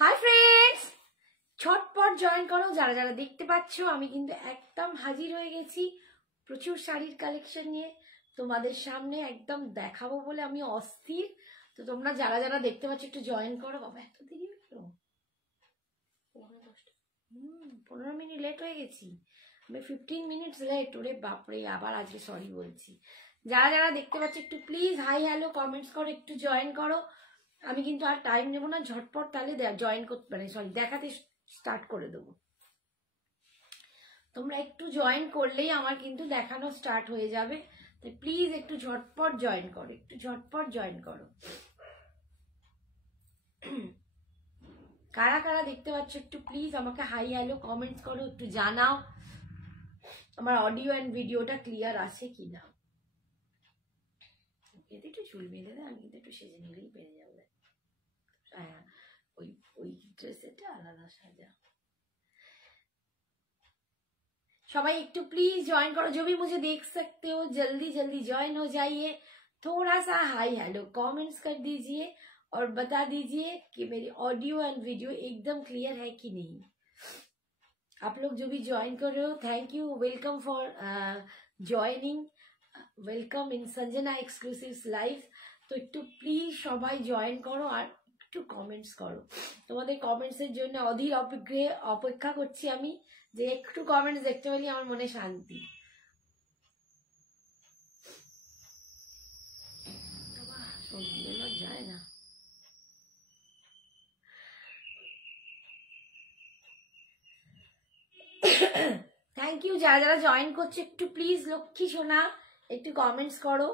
Hi friends, ছটপট join করো। যারা যারা দেখতে পাচ্ছ আমি কিন্তু একদম হাজির হয়ে গেছি প্রচুর শাড়ির কালেকশন নিয়ে তোমাদের সামনে একদম দেখাবো বলে আমি অস্থির। তো তোমরা যারা যারা দেখতে পাচ্ছ একটু জয়েন করো। বাবা এত দেরি হলো, 15 মিনিট লেট হয়ে গেছি আমি, 15 মিনিটস লেট। ওরে বাপরে, আবার আজকে সরি বলছি। যারা যারা দেখতে পাচ্ছ একটু প্লিজ হাই হ্যালো কমেন্টস করো, একটু জয়েন করো। আমি কিন্তু আর টাইম নেবো না, ঝটপট তাহলে জয়েন করতে মানে সরি দেখাতে স্টার্ট করে দেবো। তোমরা একটু জয়েন করলেই আমার কিন্তু দেখানো স্টার্ট হয়ে যাবে, তাই প্লিজ একটু ঝটপট জয়েন করো, একটু ঝটপট জয়েন করো। কারা কারা দেখতে পাচ্ছ একটু প্লিজ আমাকে হাই হ্যালো কমেন্টস করো, একটু জানাও আমার অডিও অ্যান্ড ভিডিওটা ক্লিয়ার আছে কিনা। এতে একটু চুল বেঁধে দেয়, আমি কিন্তু একটু সেজে নিলেই পেরে যাবে। হ্যাঁ, ওই ওই ড্রেসটা আলাদা সাজা। सबाई एक प्लीज ज्वाइन करो, जो भी मुझे देख सकते हो जल्दी जल्दी ज्वाइन हो जाइए। थोड़ा सा हाई हेलो कमेंट्स कर दीजिए और बता दीजिए कि मेरी ऑडियो एंड वीडियो एकदम क्लियर है कि नहीं। आप लोग जो भी ज्वाइन कर रहे हो thank you, welcome for joining, welcome in Sanjana exclusive live. तो एक प्लिज सबाई ज्वाइन करो और একটু কমেন্টস করো। তোমাদের কমেন্টসের জন্য অধীর অপেক্ষা করছি আমি, যে একটু কমেন্টস দেখতে পেলে আমার মনে শান্তি। যায় না। থ্যাংক ইউ যারা যারা জয়েন করছে, একটু প্লিজ লক্ষ্মী সোনা একটু কমেন্টস করো।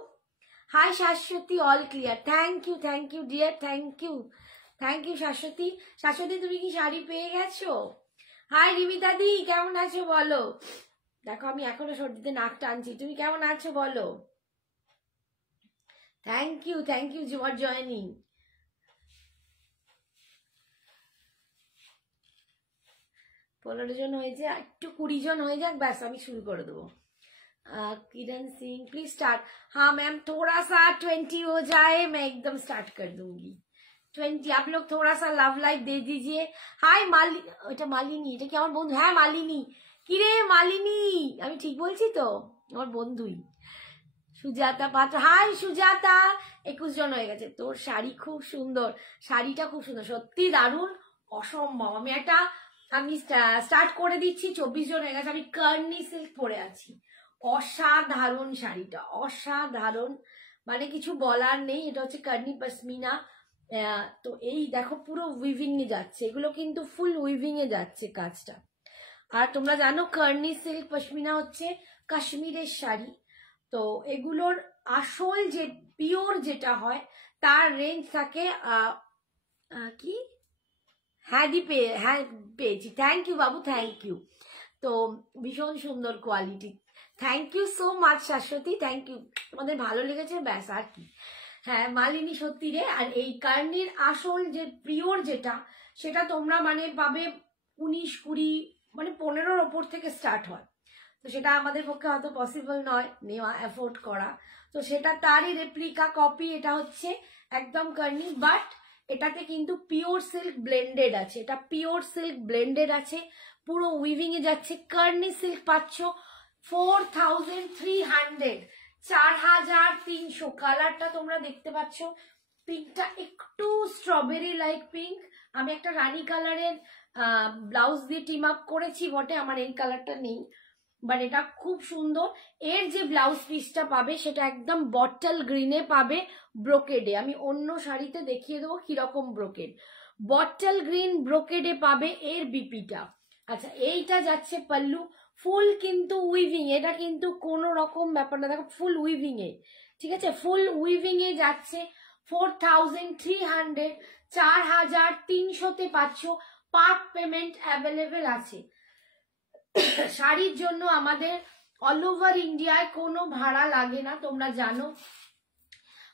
Hi Shashwati, all clear. Thank you dear, thank you Shashwati. Shashwati তুমি কি শাড়ি পেয়ে গেছো? হাই রিমিতা দি, কেমন আছো বলো। দেখো আমি এখনো সর্দিতে নাক টানছি, তুমি কেমন আছো বলো। Thank you for joining. 15 জন হয়েছে, একটু 20 জন হয়ে যাক, ব্যাস আমি শুরু করে দেবো। किरण सिंह प्लीज स्टार्ट। हाँ मैम, थोड़ा सा 20 हो जाए मैं एकदम स्टार्ट कर दूंगी। 20 आप लोग थोड़ा सा लव लाइफ दे दीजिए। हाय मालिनी, এটা কি আমার বন্ধু? হ্যাঁ মালিনী, কিরে মালিনী আমি ঠিক বলছি তো? আমার বন্ধুই সুজাতা পাত্র। হাই সুজাতা, 21 জন হয়ে গেছে। তোর শাড়ি খুব সুন্দর, শাড়িটা খুব সুন্দর, সত্যি দারুণ, অসম্ভব। আমি স্টার্ট করে দিচ্ছি। 24 জন হয়ে গেছে। আমি কার্নি সিল্ক পরে আছি, অসাধারণ শাড়িটা, অসাধারণ, মানে কিছু বলার নেই। এটা হচ্ছে কার্নি পশমিনা। তো এই দেখো পুরো উইভিং এ যাচ্ছে, এগুলো কিন্তু ফুল উইভিং এ যাচ্ছে কাজটা। আর তোমরা জানো কার্নি সিল্ক পশমিনা হচ্ছে কাশ্মীরের শাড়ি। তো এগুলোর আসল যে পিওর যেটা হয় তার রেঞ্জ থাকে কি, হ্যাঁ পেয়েছি। থ্যাংক ইউ বাবু, থ্যাংক ইউ। তো ভীষণ সুন্দর quality, thank you so much Shashwati, thank you. তোমাদের ভালো লেগেছে ব্যাস, আর কি। হ্যাঁ মালিনী সত্যি রে। আর এই কার্নির আসল যে পিওর যেটা, সেটা তোমরা মানে পাবে 19-20 মানে 15-র ওপর থেকে স্টার্ট হয়। তো সেটা আমাদের পক্ষে হয়তো পসিবল নয় নেওয়া, অ্যাফোর্ড করা। তো সেটা তারই রেপ্লিকা কপি। এটা হচ্ছে একদম কার্নি, বাট এটাতে কিন্তু পিওর সিল্ক ব্লেন্ডেড আছে, এটা পিওর সিল্ক ব্লেন্ডেড আছে, পুরো উইভিং এ যাচ্ছে। কার্নি সিল্ক পাচ্ছ 4300, 4300। কালারটা তোমরা দেখতে পাচ্ছ, পিঙ্কটা একটু স্ট্রবেরি লাইক পিঙ্ক। আমি একটা রানী কালারের ব্লাউজ দিয়ে টিম আপ করেছি বটে, আমার এই কালারটা নেই, বাট এটা খুব সুন্দর। এর যে ব্লাউজ পিসটা পাবে সেটা একদম বটল গ্রিনে পাবে, ব্রোকেডে। আমি অন্য শাড়িতে দেখিয়ে দেবো কিরকম ব্রোকেড, বটল গ্রিন ব্রোকেডে পাবে এর বিপিটা। আচ্ছা এইটা যাচ্ছে পাল্লু, ফুল কিন্তু উইভিং, এটা কিন্তু কোনো রকম ব্যাপার না, দেখো ফুল উইভিং এ, ঠিক আছে, ফুল উইভিং এ যাচ্ছে 4300, 4300-তে পাচ্ছ। পার্ট পেমেন্ট অ্যাভেলেবেল আছে। শাড়ির জন্য আমাদের অল ওভার ইন্ডিয়ায় কোনো ভাড়া লাগে না, তোমরা জানো,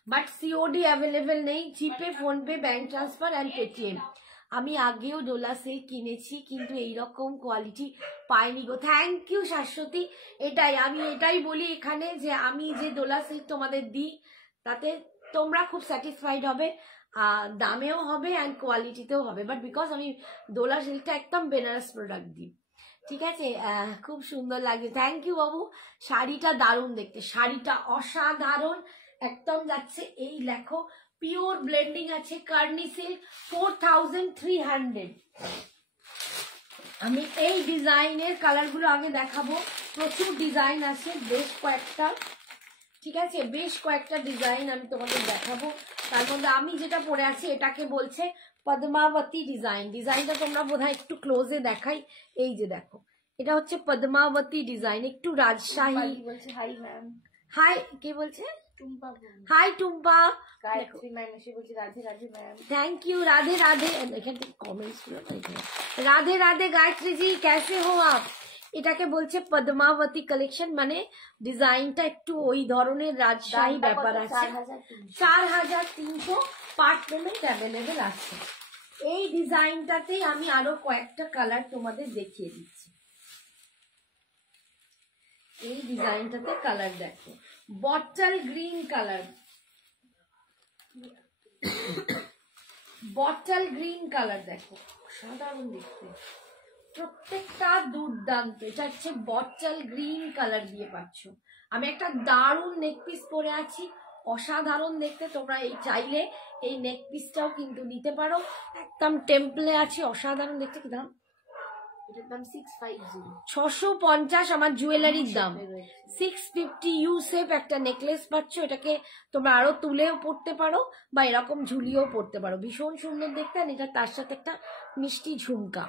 বাট সিওডি অ্যাভেলেবেল নেই, GPay, PhonePe, bank transfer and Paytm. আমি আগেও ডোলা সিল্ক কিনেছি কিন্তু এইরকম কোয়ালিটি পাইনি গো। Thank you Shashwati. আমি এটাই বলি এখানে, যে আমি যে ডোলা সিল্ক তোমাদের দিই তাতে তোমরা খুব স্যাটিসফাইড হবে। দামেও হবে অ্যান্ড কোয়ালিটিতেও হবে, বাট বিকজ আমি দোলা সিল্কটা একদম বেনারস প্রোডাক্ট দিই, ঠিক আছে। খুব সুন্দর লাগে, থ্যাংক ইউ বাবু। শাড়িটা দারুণ দেখতে, শাড়িটা অসাধারণ একদম যাচ্ছে। এই দেখো পিওর ব্লেন্ডিং আছে, কার্নি সিল্ক 4300। আমি এই ডিজাইনের কালারগুলো আগে দেখাবো, প্রচুর ডিজাইন আছে, বেশ কয়েকটা, ঠিক আছে, বেশ কয়েকটা ডিজাইন আমি তোমাদের দেখাবো। তার মধ্যে আমি যেটা পরে আছি এটাকে বলছে পদ্মাবতী ডিজাইন। ডিজাইনটা তোমরা বোধহয় একটু ক্লোজে দেখাই, এই যে দেখো এটা হচ্ছে পদ্মাবতী ডিজাইন, একটু রাজশাহী বলছে। Hi ma'am. হাই, কে বলছে? টুম্পা। হাই টুম্পা। গায়ত্রী ম্যাম এসে বলছে Radhe Radhe ma'am. Thank you, Radhe Radhe. এখান থেকে কমেন্টস গুলো রাধে রাধে গায়ত্রী জি, कैसे हो आप? এটাকে বলছে পদ্মাবতী কালেকশন, মানে ডিজাইনটা একটু ওই ধরনের রাজশাহী ব্যাপার আছে। 4300 পার্ট পেমেন্ট অ্যাভেলেবেল আছে। এই ডিজাইনটাতেই আমি আরো কয়েকটা কালার তোমাদের দেখিয়ে দিচ্ছি। এই ডিজাইনটাতে কালার দেখো, bottle green colour, bottle green colour দেখো, সাধারণ দেখতে, প্রত্যেকটা দুর্দান্ত। এটা হচ্ছে বটল গ্রিন কালার দিয়ে পাচ্ছ। আমি একটা দারুণ নেক পিস পরে আছি, অসাধারণ দেখতে। তোমরা এই চাইলে এই নেক পিসটাও কিন্তু নিতে পারো, একদম টেম্পলে আছে, অসাধারণ দেখতে। কি দাম? এটার দাম 650। 650 আমার জুয়েলারির দাম। 650 ইউ শেপ একটা নেকলেস পাচ্ছ। এটাকে তোমরা আরো তুলেও পড়তে পারো বা এরকম ঝুলিয়েও পড়তে পারো, ভীষণ সুন্দর দেখতে। আর এটা তার সাথে একটা মিষ্টি ঝুমকা।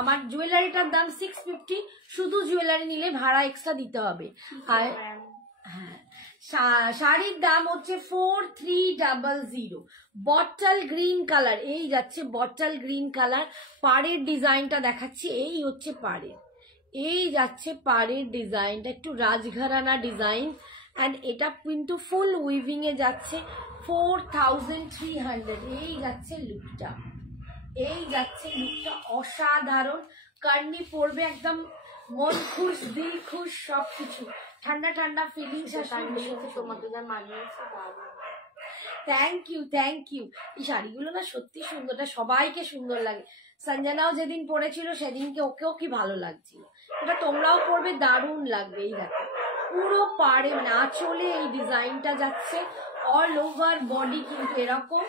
আমার জুয়েলারিটার দাম 650, শুধু জুয়েলারি নিলে ভাড়া এক্সট্রা দিতে হবে। আর হ্যাঁ, শাড়ির দাম হচ্ছে 4300। বটল গ্রিন কালার, এই যাচ্ছে বটল গ্রিন কালার। পাড়ের ডিজাইনটা দেখাচ্ছি, এই হচ্ছে পাড়ের, এই যাচ্ছে পাড়ের ডিজাইনটা, একটু রাজঘরানা ডিজাইন। অ্যান্ড এটা কিন্তু ফুল উইভিং এ যাচ্ছে 4300। এই যাচ্ছে লুকটা, এই যাচ্ছে লুকটা অসাধারণ। কার্নি পড়বে একদম, মন খুশ, দিল খুশ, সবকিছু ঠান্ডা ঠান্ডা ফিলিংস আসবে। তোমাকে যা মানিয়েছে দারুণ। Thank you, thank you. এই শাড়িগুলো না সত্যি সুন্দর, সবাইকে সুন্দর লাগে। সঞ্জনাও যেদিন পরেছিল সেদিনকে ওকেও কি ভালো লাগছিল। এটা তোমরাও পরবে, দারুণ লাগবে। এই দেখো পুরো পাড়ে নাচলে এই ডিজাইনটা যাচ্ছে, অল ওভার বডি কিন্তু এরকম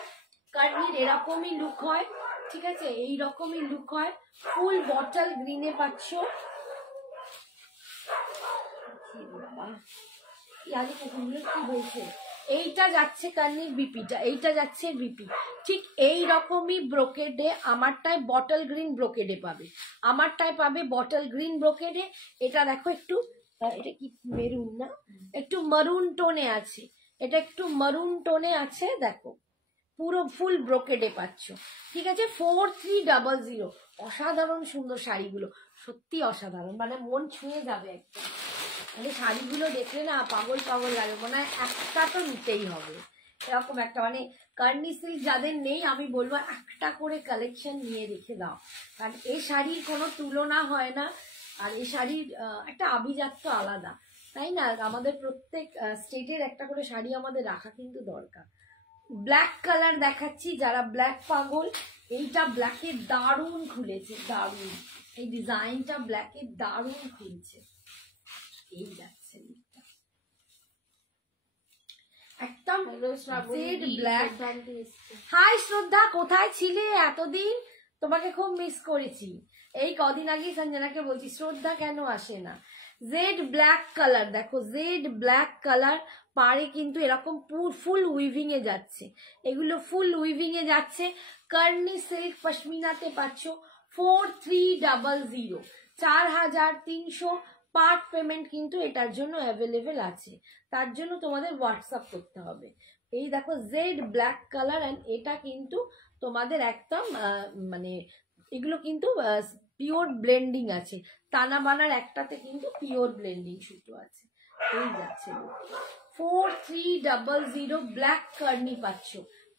কার্নির এরকমই লুক হয়, ঠিক আছে, এই রকমই লুক হয়। ফুল বটল গ্রিনে পাচ্ছ। কি বলছে, এইটা যাচ্ছে কার্নির বিপিটা, এইটা যাচ্ছে বিপি, ঠিক এই রকমই ব্রোকেডে। আমারটায় বটল গ্রিন ব্রোকেডে পাবে, আমারটায় পাবে বটল গ্রিন ব্রোকেডে। এটা দেখো একটু, এটা কি মেরুন না, একটু মারুন টোনে আছে, এটা একটু মারুন টোনে আছে, দেখো পুরো ফুল ব্রোকেডে পাচ্ছ, ঠিক আছে। 4300। অসাধারণ সুন্দর শাড়িগুলো, সত্যি অসাধারণ, মানে মন ছুঁয়ে যাবে একদম। মানে শাড়িগুলো দেখলে না পাগল পাগল লাগে, মনে হয় একটা তো নিতেই হবে এরকম একটা। মানে কার্নি সিল্ক যাদের নেই, আমি বলবো একটা করে কালেকশন নিয়ে রেখে দাও, কারণ এই শাড়ির কোনো তুলনা হয় না। আর এই শাড়ির একটা আভিজাত্য আলাদা, তাই না? আমাদের প্রত্যেক স্টেটের একটা করে শাড়ি আমাদের রাখা কিন্তু দরকার। ব্ল্যাক কালার দেখাচ্ছি, যারা ব্ল্যাক পাগল, এইটা ব্ল্যাকে দারুণ খুলেছে, দারুণ। এই ডিজাইনটা ব্ল্যাকে দারুণ খুলছে, এই যাচ্ছে একদম ব্ল্যাক। হাই শ্রদ্ধা, কোথায় ছিলে এতদিন? তোমাকে খুব মিস করেছি। এই কদিন আগেই সঞ্জনাকে বলছি শ্রদ্ধা কেন আসে না। জেড ব্ল্যাক কালার দেখো, জেড ব্ল্যাক কালার, পাড়ে কিন্তু এরকম ফুল উইভিং এ যাচ্ছে, এগুলো ফুল উইভিং এ যাচ্ছে। কার্নি সিল্ক পশমিনাতে পাচ্ছ 4300, 4300 পার্ট পেমেন্ট কিন্তু এটার জন্য অ্যাভেলেবেল আছে। তার জন্য তোমাদের হোয়াটসঅ্যাপ করতে হবে। এই দেখো জেড ব্ল্যাক কালার, অ্যান্ড এটা কিন্তু তোমাদের একদম মানে এগুলো কিন্তু পিওর ব্লেন্ডিং আছে, টানা বানার একটাতে কিন্তু পিওর ব্লেন্ডিং সুতো আছে। এই যাচ্ছে 4300 ব্ল্যাক কার্নি পাচ্ছ,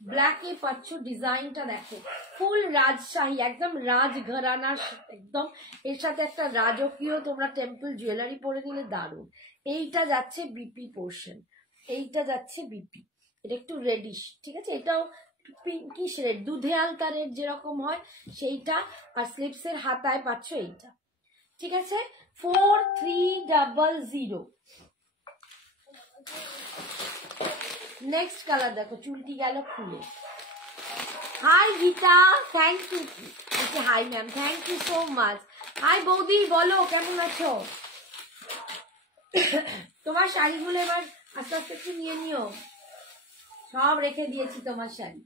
ব্ল্যাকে পাচ্ছ। ডিজাইনটা দেখো ফুল রাজশাহী, একদম রাজঘরানা একদম। এর সাথে একটা রাজকীয় তোমরা টেম্পল জুয়েলারি পরে নিলে দারুণ। এইটা যাচ্ছে বিপি পোর্শন, এইটা যাচ্ছে বিপি, এটা একটু রেডিশ, ঠিক আছে, এটাও পিঙ্কিশ রেড, দুধে আলতা রেড যেরকম হয় সেইটা, আর স্লিপসের হাতায় পাচ্ছ এইটা। ঠিক আছে, 4300। নেক্সট কালার দেখো, চুলটি গেল খুলে। Hi Gita, thank you. Hi ma'am, thank you so much. Hi বৌদি, বলো কেমন আছো? তোমার শাড়িগুলো এবার আস্তে আস্তে একটু নিয়ে নিও, সব রেখে দিয়েছি তোমার শাড়ি।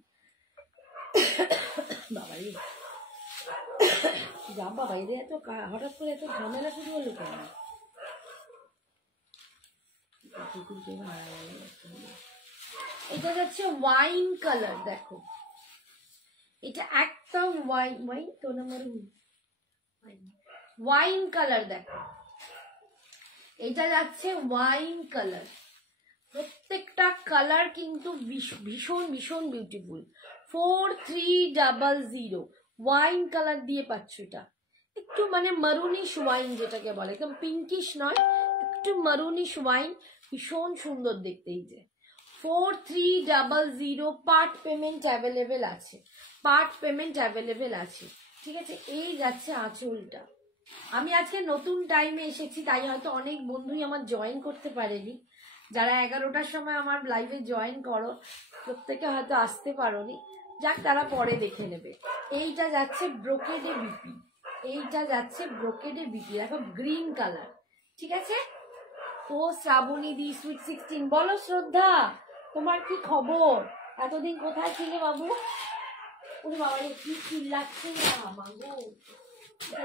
বাবাই যা, বাবাই রে, এত হঠাৎ করে এত ঝামেলা শুরু হলো কেন? এটা যাচ্ছে ওয়াইন কালার, দেখো এটা একদম ওয়াইন, ওয়াইন তো না মারুন, ওয়াইন কালার দেখো, এটা যাচ্ছে ওয়াইন কালার। প্রত্যেকটা কালার কিন্তু ভীষণ ভীষণ বিউটিফুল। 4300 ওয়াইন কালার দিয়ে পাচ্ছ। এটা একটু মানে মারুনিশ ওয়াইন যেটাকে বলে, একদম পিঙ্কিশ নয়, একটু মারুনিশ ওয়াইন, ভীষণ সুন্দর দেখতে। এই যে 4300, পার্ট পেমেন্ট অ্যাভেলেবেল আছে, পার্ট পেমেন্ট অ্যাভেলেবেল আছে। ঠিক আছে, এই যাচ্ছে আঁচলটা। আমি আজকে নতুন টাইমে এসেছি, তাই হয়তো অনেক বন্ধুই আমার জয়েন করতে পারেনি। যারা 11টার সময় আমার লাইভে জয়েন করো, প্রত্যেকে হয়তো আসতে পারোনি, যাক তারা পরে দেখে নেবে। এইটা যাচ্ছে ব্রোকেডে বিপি, এইটা যাচ্ছে ব্রোকেডে বিপি, দেখো গ্রিন কালার। ঠিক আছে, ও শ্রাবণী দি সুইট 16, বলো শ্রদ্ধা, তোমার কি খবর? এতদিন কোথায় ছিলে বাবু? ওরে বাবা, কি চিল্লাচ্ছে না মাগো।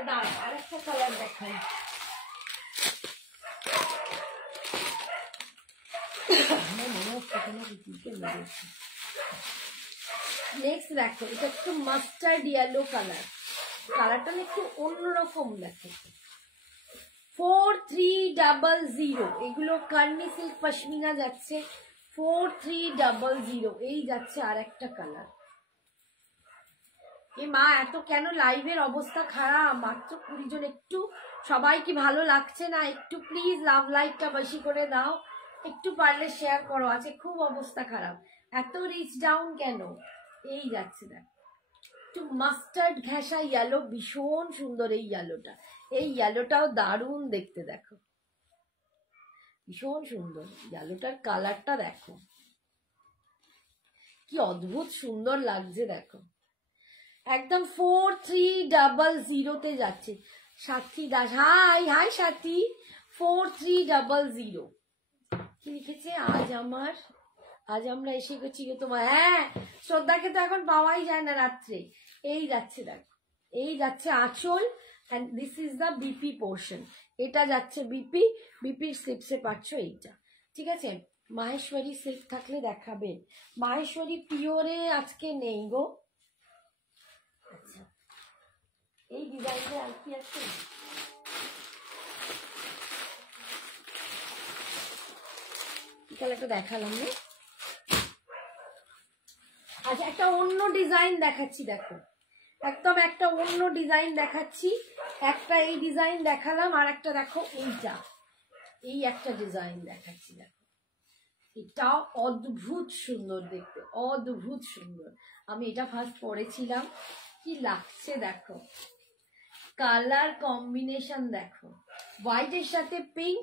দাঁড়া, আরেকটা কালার দেখাই। নেক্সট দেখো, এটা একটু মাস্টার্ড ইয়েলো কালার, কালারটা একটু অন্যরকম। দেখো 4300, এগুলো কার্নি সিল্ক পশমিনা যাচ্ছে 4300। এই যাচ্ছে আর একটা কালার। এ মা, এত কেন লাইভের অবস্থা খারাপ? মাত্র 20 জন, একটু সবাই কি ভালো লাগছে না? একটু প্লিজ লাভ লাইকটা বেশি করে দাও, একটু পারলে শেয়ার করো। আছে খুব অবস্থা খারাপ, এত রিচ ডাউন কেন? এই যাচ্ছে দেখ, একটু মাস্টার্ড ঘেঁষা ইয়েলো, ভীষণ সুন্দর এই ইয়েলোটা। এই ইয়েলোটাও দারুণ দেখতে, দেখো ভীষণ সুন্দর ইয়েলোটার কালারটা, দেখো কি অদ্ভুত সুন্দর লাগছে। দেখো একদম 4300 যাচ্ছে। সাথী দাস, হাই হাই সাথী, 4300। কি লিখেছে? আজ আমরা এসে গেছি গো তোমার। হ্যাঁ, শ্রদ্ধাকে তো এখন পাওয়াই যায় না রাত্রে। এই যাচ্ছে দেখো, এই যাচ্ছে আঁচল, and this is the BP portion. এটা যাচ্ছে বিপি, বিপির স্লিপসে পাচ্ছ এইটা। ঠিক আছে, মাহেশ্বরী সিল্ক থাকলে দেখাবেন। মাহেশ্বরী পিওরে আজকে নেই গো। আচ্ছা, এই ডিজাইনটা আর কি আছে? একটা দেখালাম না। আচ্ছা, একটা অন্য ডিজাইন দেখাচ্ছি, দেখো একদম একটা অন্য ডিজাইন দেখাচ্ছি। একটা এই ডিজাইন দেখালাম, আর একটা দেখো এইটা, এই একটা ডিজাইন দেখাচ্ছি। দেখো এটাও অদ্ভুত সুন্দর দেখতে, অদ্ভুত সুন্দর। আমি এটা ফার্স্ট পরেছিলাম, কি লাগছে দেখো, কালার কম্বিনেশন দেখো, হোয়াইটের সাথে পিঙ্ক,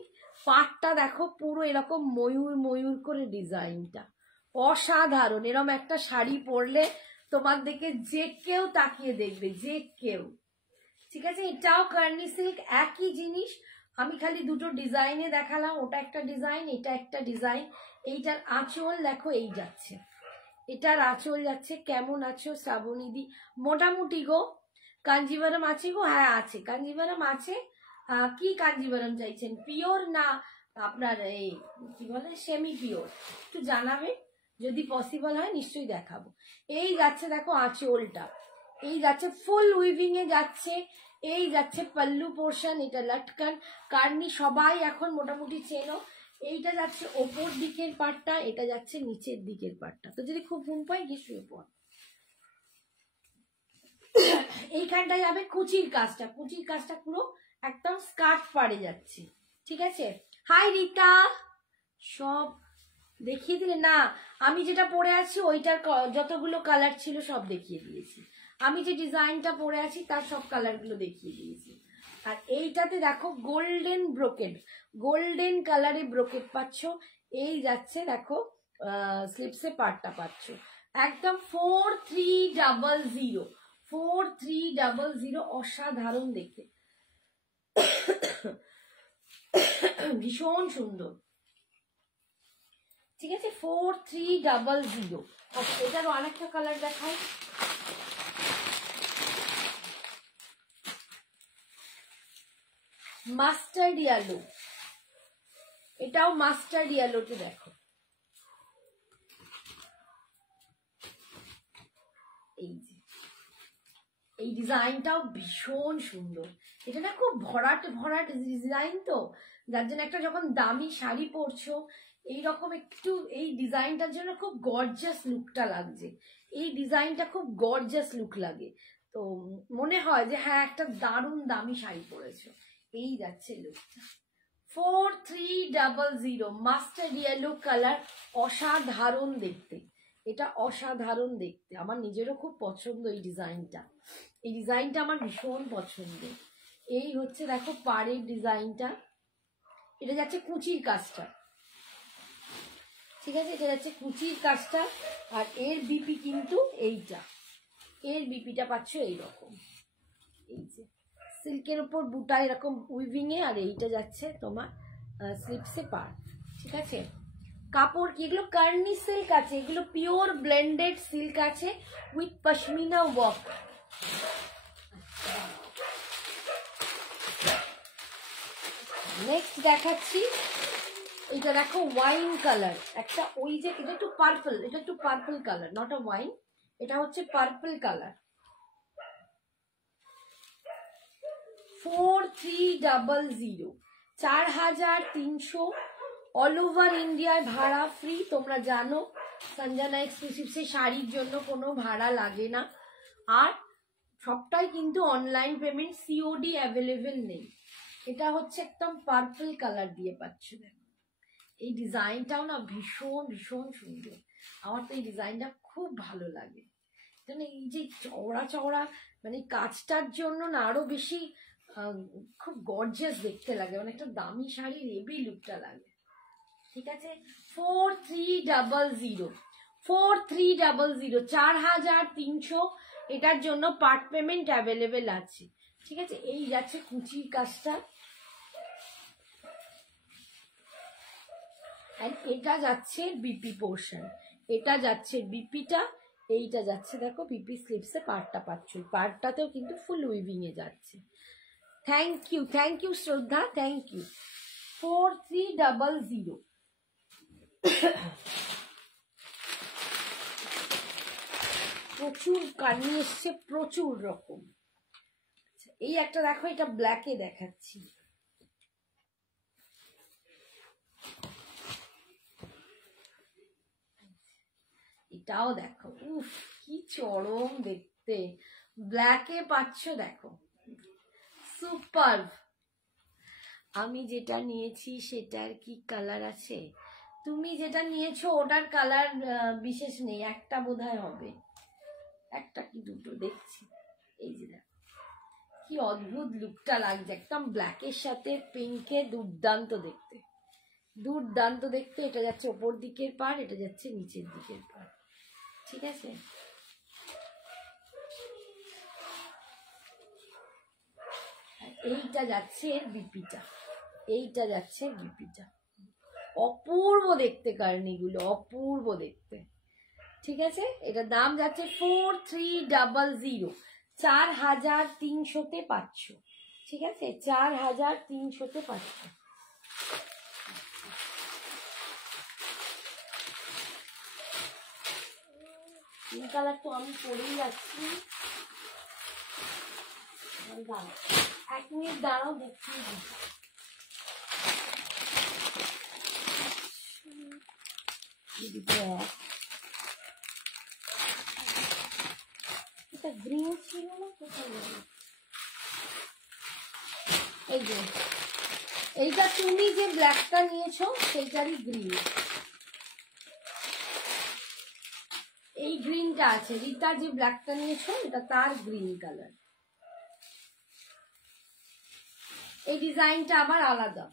পাটটা দেখো পুরো এরকম ময়ূর ময়ূর করে ডিজাইনটা, অসাধারণ। এরকম একটা শাড়ি পরলে তোমার দিকে যে কেউ তাকিয়ে দেখবে, যে কেউ। ঠিক আছে, এটাও কার্নি সিল্ক, একই জিনিস। আমি খালি দুটো ডিজাইনে দেখালাম, ওটা একটা ডিজাইন, এটা একটা ডিজাইন। এইটার আঁচল দেখো, এই যাচ্ছে, এটার আঁচল যাচ্ছে। কেমন আছো শ্রাবণীদি? মোটামুটি গো। কাঞ্জিভারম আছে গো? হ্যাঁ আছে, কাঞ্জিভারম আছে। কি কাঞ্জিভারম চাইছেন, পিওর না আপনার এই কি বলে সেমি পিওর? একটু জানাবে, যদি পসিবল হয় নিশ্চয়ই দেখাবো। এই যাচ্ছে দেখো আঁচলটা, এই যাচ্ছে ফুল উইভিং এ যাচ্ছে। এই যাচ্ছে পাল্লু পোর্শন, এটা লটকান কার্নি, সবাই এখন মোটামুটি চেনো। এইটা যাচ্ছে ওপর দিকের পাটটা, এটা যাচ্ছে নিচের দিকের পাটটা। তো যদি খুব ঘুম পায় গিয়ে শুয়ে পড়। এইখানটা যাবে কুচির কাজটা, কুচির কাজটা পুরো একদম স্কার্ট পাড়ে যাচ্ছে। ঠিক আছে, হাই রিতা, সব দেখিয়ে দিলে না, আমি যেটা পরে আছি ওইটার যতগুলো কালার ছিল সব দেখিয়ে দিয়েছি। আমি যে ডিজাইনটা পরে আছি তার সব কালারগুলো দেখিয়ে দিয়েছি। আর এইটাতে দেখো গোল্ডেন ব্রোকেড, গোল্ডেন কালারে ব্রোকেড পাচ্ছ। এই যাচ্ছে দেখো স্লিপসে পার্টটা পাচ্ছ একদম 4300, 4300, অসাধারণ দেখতে, ভীষণ সুন্দর। ঠিক আছে, 4300। আচ্ছা, এটারও আরেকটা কালার দেখাই। মাস্টার্ড ইয়েলো, এটাও মাস্টার্ড ইয়েলোতে দেখো, এই যে এই ডিজাইনটাও ভীষণ সুন্দর। এটা না খুব ভরাট ভরাট ডিজাইন, তো যার জন্য একটা যখন দামি শাড়ি পরছো এইরকম একটু এই ডিজাইনটার জন্য খুব গর্জাস লুকটা লাগছে। এই ডিজাইনটা খুব গর্জাস লুক লাগে, তো মনে হয় যে হ্যাঁ একটা দারুণ দামি শাড়ি পরেছো। এই যাচ্ছে লুকটা 4300, মাস্টার্ড ইয়েলো কালার, অসাধারণ দেখতে, এটা অসাধারণ দেখতে। আমার নিজেরও খুব পছন্দ এই ডিজাইনটা, এই ডিজাইনটা আমার ভীষণ পছন্দ। এই হচ্ছে দেখো পাড়ের ডিজাইনটা, এটা যাচ্ছে কুচির কাজটা। ঠিক আছে, এটা যাচ্ছে কুচির কাজটা। আর এর বিপি কিন্তু এইটা, এর বিপিটা পাচ্ছ এইরকম, এই যে সিল্কের উপর বুটা এরকম উইভিং এ, আর এইটা যাচ্ছে তোমার স্লিপসে পার। ঠিক আছে, কাপড় কি এগুলো কার্নি সিল্ক আছে, এগুলো পিওর ব্লেন্ডেড সিল্ক আছে উইথ পশমিনা ওয়ার্ক। নেক্সট দেখাচ্ছি, এটা দেখো ওয়াইন কালার একটা, ওই যে এটা একটু পার্পল, এটা একটু purple colour, not a wine, এটা হচ্ছে পার্পল কালার। 4300, 4300, অল ওভার ইন্ডিয়ায় ভাড়া ফ্রি। তোমরা জানো সঞ্জনা এক্সক্লুসিভসে শাড়ির জন্য কোনো ভাড়া লাগে না, আর সবটাই কিন্তু অনলাইন পেমেন্ট, সিওডি অ্যাভেলেবেল নেই। এটা হচ্ছে একদম পার্পল কালার দিয়ে পাচ্ছ। দেখো এই ডিজাইনটাও না ভীষণ ভীষণ সুন্দর, আমার তো এই ডিজাইনটা খুব ভালো লাগে। মানে এই যে চওড়া চওড়া মানে কাজটার জন্য না আরো বেশি খুব গর্জিয়াস দেখতে লাগে, মানে একটা দামি শাড়ির হেভি লুকটা লাগে। ঠিক আছে, 4300, 4300, এটার জন্য পার্ট পেমেন্ট অ্যাভেলেবেল আছে। ঠিক আছে, এই যাচ্ছে কুচির কাজটা, এটা যাচ্ছে বিপি পোর্শন, এটা যাচ্ছে বিপিটা, এইটা যাচ্ছে দেখো বিপি স্লিপসে পার্টটা পাচ্ছ, পার্টটাতেও কিন্তু ফুল উইভিং এ যাচ্ছে। থ্যাংক ইউ শ্রদ্ধা, থ্যাংক ইউ। 4300। প্রচুর কার্নি এসছে, প্রচুর রকম। এই একটা দেখো, এটা ব্ল্যাকে দেখাচ্ছি, এটাও দেখো, উফ কি চরম দেখতে, ব্ল্যাকে পাচ্ছ দেখো, সুপার। আমি যেটা নিয়েছি সেটার কি কালার আছে? তুমি যেটা নিয়েছো ওটার কালার বিশেষ নেই, একটা বোধহয় হবে, একটা কি দুটো দেখছি। এই যে দেখো কি অদ্ভুত লুকটা লাগছে, একদম ব্ল্যাকের সাথে পিঙ্কে, দুর্দান্ত দেখতে, দুর্দান্ত দেখতে। এটা যাচ্ছে ওপর দিকের পার, এটা যাচ্ছে নিচের দিকের পার। ঠিক আছে, এইটা যাচ্ছে এর বিপিটা, এইটা যাচ্ছে বিপিটা, অপূর্ব দেখতে কার্নিগুলো, অপূর্ব দেখতে। ঠিক আছে, এটার দাম যাচ্ছে 4300, 4300-তে পাচ্ছ। ঠিক আছে, 4300-তে পাচ্ছ। পিঙ্ক কালার তো আমি পরেই যাচ্ছি, দাঁড়াও 1 মিনিট দাঁড়াও, দেখছি। এটা গ্রিন ছিল না, কোথায় গেল? এই যে এইটা তুমি যে ব্ল্যাকটা নিয়েছো সেইটারই গ্রিন। এই গ্রিনটা আছে, রিতা যে ব্ল্যাকটা নিয়েছো এটা তার গ্রিন কালার। এই ডিজাইনটা আবার আলাদা,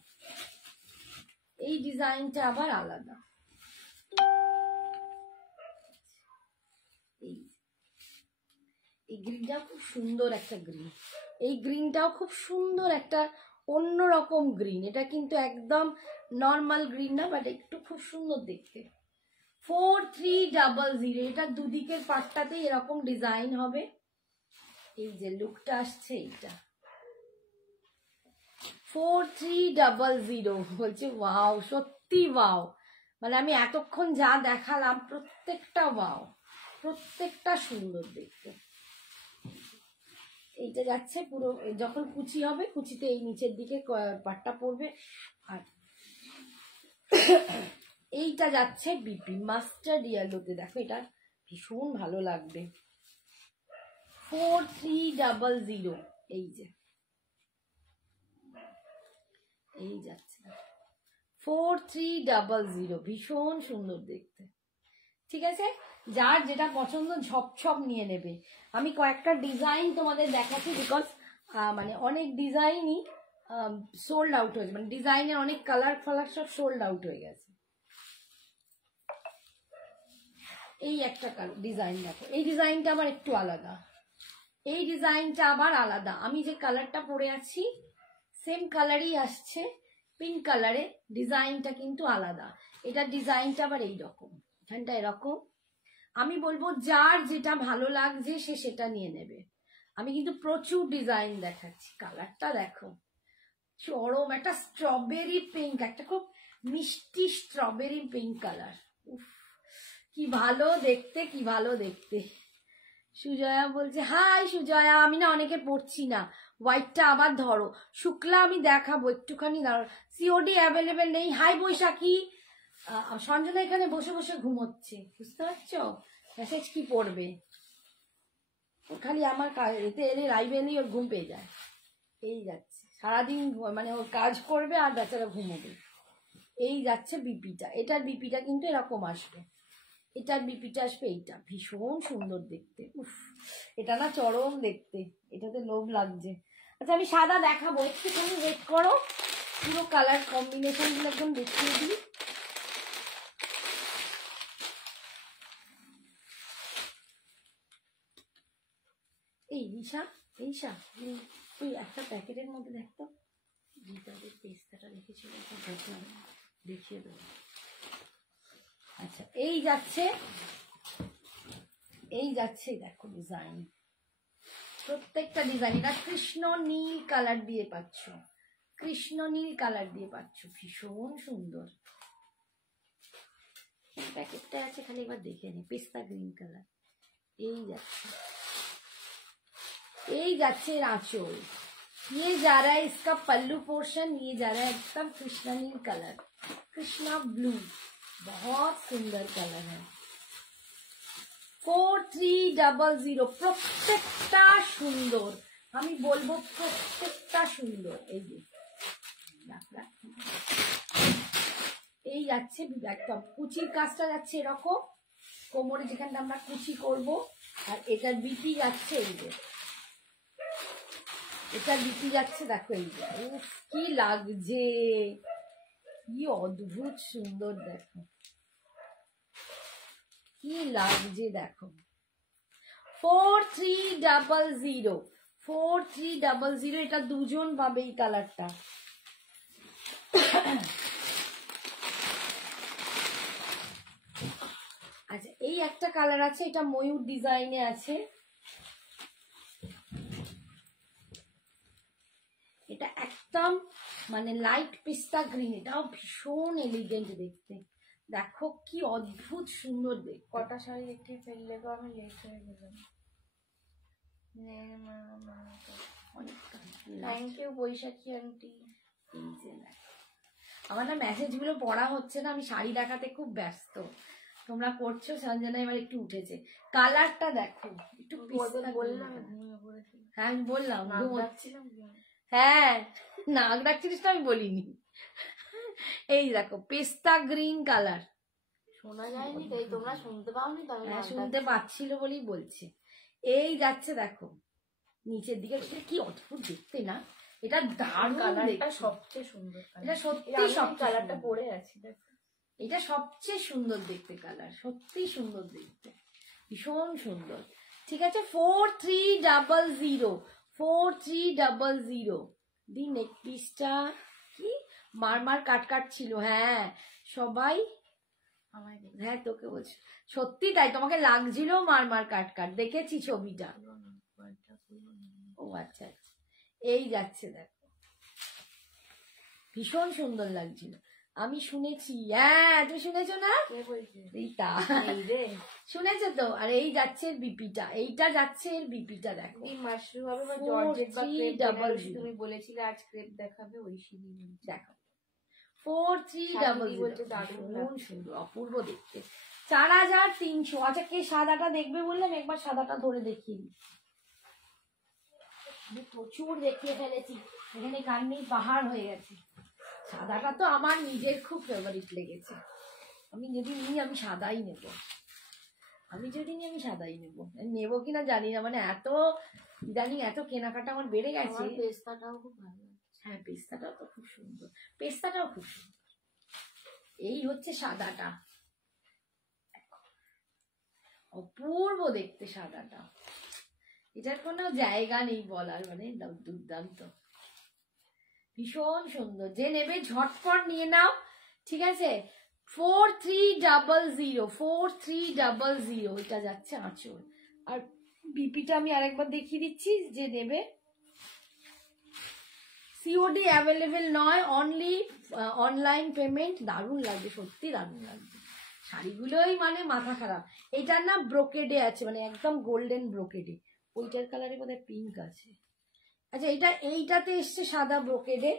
এই ডিজাইনটা আবার আলাদা। এই গ্রিনটা খুব সুন্দর একটা গ্রিন, এই গ্রিনটাও খুব সুন্দর একটা অন্যরকম গ্রিন। এটা কিন্তু একদম নর্মাল গ্রিন না, বাট একটু খুব সুন্দর দেখতে। 4300, এটা দুদিকের পাটটাতেই এরকম ডিজাইন হবে। এই যে লুকটা আসছে এইটা 4300 বলছে ওয়াও, সত্যি ওয়াও। মানে আমি এতক্ষণ যা দেখালাম প্রত্যেকটা ওয়াও, প্রত্যেকটা সুন্দর দেখতে। এইটা যাচ্ছে পুরো, যখন কুচি হবে কুচিতে এই নিচের দিকে পাটটা পড়বে। আর এইটা যাচ্ছে বিপি মাস্টার্ড ইয়েলোতে, দেখো এটা ভীষণ ভালো লাগবে। 4300, এই যে এই যাচ্ছে 4300, ভীষণ সুন্দর দেখতে। ঠিক আছে, যার যেটা পছন্দ ঝপঝপ নিয়ে নেবে। আমি কয়েকটা ডিজাইন তোমাদের দেখাচ্ছি, বিকজ মানে অনেক ডিজাইনই সোল্ড আউট হয়েছে, মানে ডিজাইনের অনেক কালার ফালার সব সোল্ড আউট হয়ে গেছে। এই একটা ডিজাইন দেখো, এই ডিজাইনটা আবার একটু আলাদা, এই ডিজাইনটা আবার আলাদা। আমি যে কালারটা পরে আছি সেম কালারই আসছে, পিঙ্ক কালারে, ডিজাইনটা কিন্তু আলাদা। এটা ডিজাইনটা আবার এইরকম, এখানটা এরকম। আমি বলবো যার যেটা ভালো লাগছে সে সেটা নিয়ে নেবে। আমি কিন্তু প্রচুর ডিজাইন দেখাচ্ছি। কালারটা দেখো, চরম একটা স্ট্রবেরি পিঙ্ক, একটা খুব মিষ্টি স্ট্রবেরি পিঙ্ক কালার। উফ কি ভালো দেখতে, কি ভালো দেখতে। সুজয়া বলছে হাই সুজয়া, আমি না অনেকে পড়ছি না, হোয়াইটটা আবার ধরো। শুক্লা আমি দেখাবো, একটুখানি ধরো, সিওডি অ্যাভেলেবেল নেই। হাই বৈশাখী, সঞ্জনা এখানে বসে বসে ঘুমোচ্ছে, বুঝতে পারছো? মেসেজ কি পড়বে, খালি আমার এতে এলে লাইভে এলেই ওর ঘুম পেয়ে যায়। এই যাচ্ছে সারাদিন, মানে ওর কাজ করবে আর বেচারা ঘুমোবে। এই যাচ্ছে বিপিটা, এটার বিপিটা কিন্তু এরকম আসবে, এটার বিপিটা আসবে এইটা, ভীষণ সুন্দর দেখতে। উফ এটা না চরম দেখতে, এটাতে লোভ লাগছে। আচ্ছা আমি সাদা দেখাবো, একটুখানি ওয়েট করো, পুরো কালার কম্বিনেশন গুলো একদম দেখিয়ে দিই। এই রিশা, রিশা তুই একটা প্যাকেটের মধ্যে দেখতো গীতাদের পেস্তাটা রেখেছিল, দেখলাম, দেখিয়ে দেবো। আচ্ছা এই যাচ্ছে, এই যাচ্ছে দেখো ডিজাইন, প্রত্যেকটা ডিজাইন। এটা কৃষ্ণ নীল কালার দিয়ে পাচ্ছ, কৃষ্ণ নীল কালার দিয়ে পাচ্ছ, ভীষণ সুন্দর। প্যাকেটটা আছে, খালি একবার দেখে নি, পেস্তা গ্রিন কালার। এই যাচ্ছে, এই যাচ্ছে आंचल। ये जा रहा है इसका पल्लू पोर्शन, ये जा रहा है एकदम कृष्णा नील कलर, कृष्णा ब्लू, बहुत सुंदर कलर है। 4300, প্রত্যেকটা সুন্দর, আমি বলবো প্রত্যেকটা সুন্দর। এই যে এই যাচ্ছে একদম কুচির কাজটা যাচ্ছে এরকম, কোমরে যেখানটা আমরা কুচি করব। আর এটার বিপি যাচ্ছে এই যে, এটা বিপি যাচ্ছে দেখো, এই যে উফ কি লাগছে, কি অদ্ভুত সুন্দর দেখো, কি লাগছে দেখো। 4300, 4300, এটা দুজন পাবে এই কালারটা। আচ্ছা এই একটা কালার আছে, এটা ময়ূর ডিজাইনে আছে, এটা একদম মানে লাইট পিস্তা গ্রিন, এটাও ভীষণ এলিগেন্ট দেখতে। দেখো কি অদ্ভুত সুন্দর দেখতে। কটা শাড়ি দেখতে ফেললে গো, আমি লেট হয়ে গেলাম। Thank you Baishakhi aunty. এই যে আমার না মেসেজ গুলো পড়া হচ্ছে না, আমি শাড়ি দেখাতে খুব ব্যস্ত, তোমরা করছো। সঞ্জনা এবার একটু উঠেছে, কালারটা দেখো একটু বললাম। হ্যাঁ আমি বললাম ঘুমাচ্ছিলাম। হ্যাঁ নাক ডাকছিলিস তো, আমি বলিনি। এই দেখো পেস্তা গ্রিন কালার, শোনা যায়নি তাই তোমরা শুনতে পাওনি তো আমি হ্যাঁ গানটা- শুনতে পাচ্ছিল বলেই বলছে। এই যাচ্ছে দেখো নিচের দিকে, এটা কি অদ্ভুত দেখতে না, এটা দারুণ কালারটা দেখতে। সবচেয়ে সুন্দর colour। এটা সত্যি আমি সবচেয়ে কালারটা সুন্দর। পরে আছি দেখো। এটা সবচেয়ে সুন্দর দেখতে কালার, সত্যি সুন্দর দেখতে, ভীষণ সুন্দর। ঠিক আছে 4300 4300 দি নেক পিসটা কি মারমার কাট ছিল। হ্যাঁ সবাই আমায় দেখো। হ্যাঁ তোকে বলছি সত্যি তাই, তোমাকে লাগছিল মারমার কাট দেখেছি ছবিটা। ও আচ্ছা আচ্ছা এই যাচ্ছে দেখো, ভীষণ সুন্দর লাগছিল। আমি শুনেছি, হ্যাঁ তুমি শুনেছো না? কে বলছে? এইটা এই রে শুনেছো তো। আর এই যাচ্ছে এর বিপিটা, এইটা যাচ্ছে এর বিপিটা দেখো। এই মাশরুম হবে বা 4300 জর্জেট বা ক্রেপ দেখাবে, তুমি বলেছিলে আজ ক্রেপ দেখাবে, ওই সিঁড়ি দেখো 4300 বলছে দারুণ ভীষণ লাগছে। সুন্দর অপূর্ব দেখতে। 4300। আচ্ছা কে সাদাটা দেখবে বললাম, একবার সাদাটা ধরে দেখিয়ে দিই। আমি প্রচুর দেখিয়ে ফেলেছি, এখানে কান্নির পাহাড় হয়ে গেছে। সাদাটা তো আমার নিজের খুব ফেভারিট লেগেছে। আমি যদি নিই আমি সাদাই নেব, আমি যদি নিই আমি সাদাই নেব। নেবো কিনা জানি না, মানে এত ইদানিং এত কেনাকাটা আমার বেড়ে গেছে। আমার পেস্তাটাও খুব ভালো লাগছে। হ্যাঁ পেস্তাটাও তো খুব সুন্দর, পেস্তাটাও খুব সুন্দর। এই হচ্ছে সাদাটা, অপূর্ব দেখতে সাদাটা, এটার কোনো জায়গা নেই বলার, মানে দুর্দান্ত, ভীষণ সুন্দর। যে নেবে ঝটপট নিয়ে নাও, ঠিক আছে। 4300 এটা যাচ্ছে আঁচল। আর বিপিটা আমি আরেকবার দেখিয়ে দিচ্ছি, যে নেবে সিওডি অ্যাভেলেবেল নয়, অনলি অনলাইন পেমেন্ট। দারুণ লাগবে, সত্যি দারুণ লাগবে শাড়িগুলোই, মানে মাথা খারাপ। এটার না ব্রোকেডে আছে, মানে একদম গোল্ডেন ব্রোকেডে। ওইটার কালারে বোধহয় পিঙ্ক আছে। আচ্ছা এইটাতে এসছে সাদা ব্রোকেডে,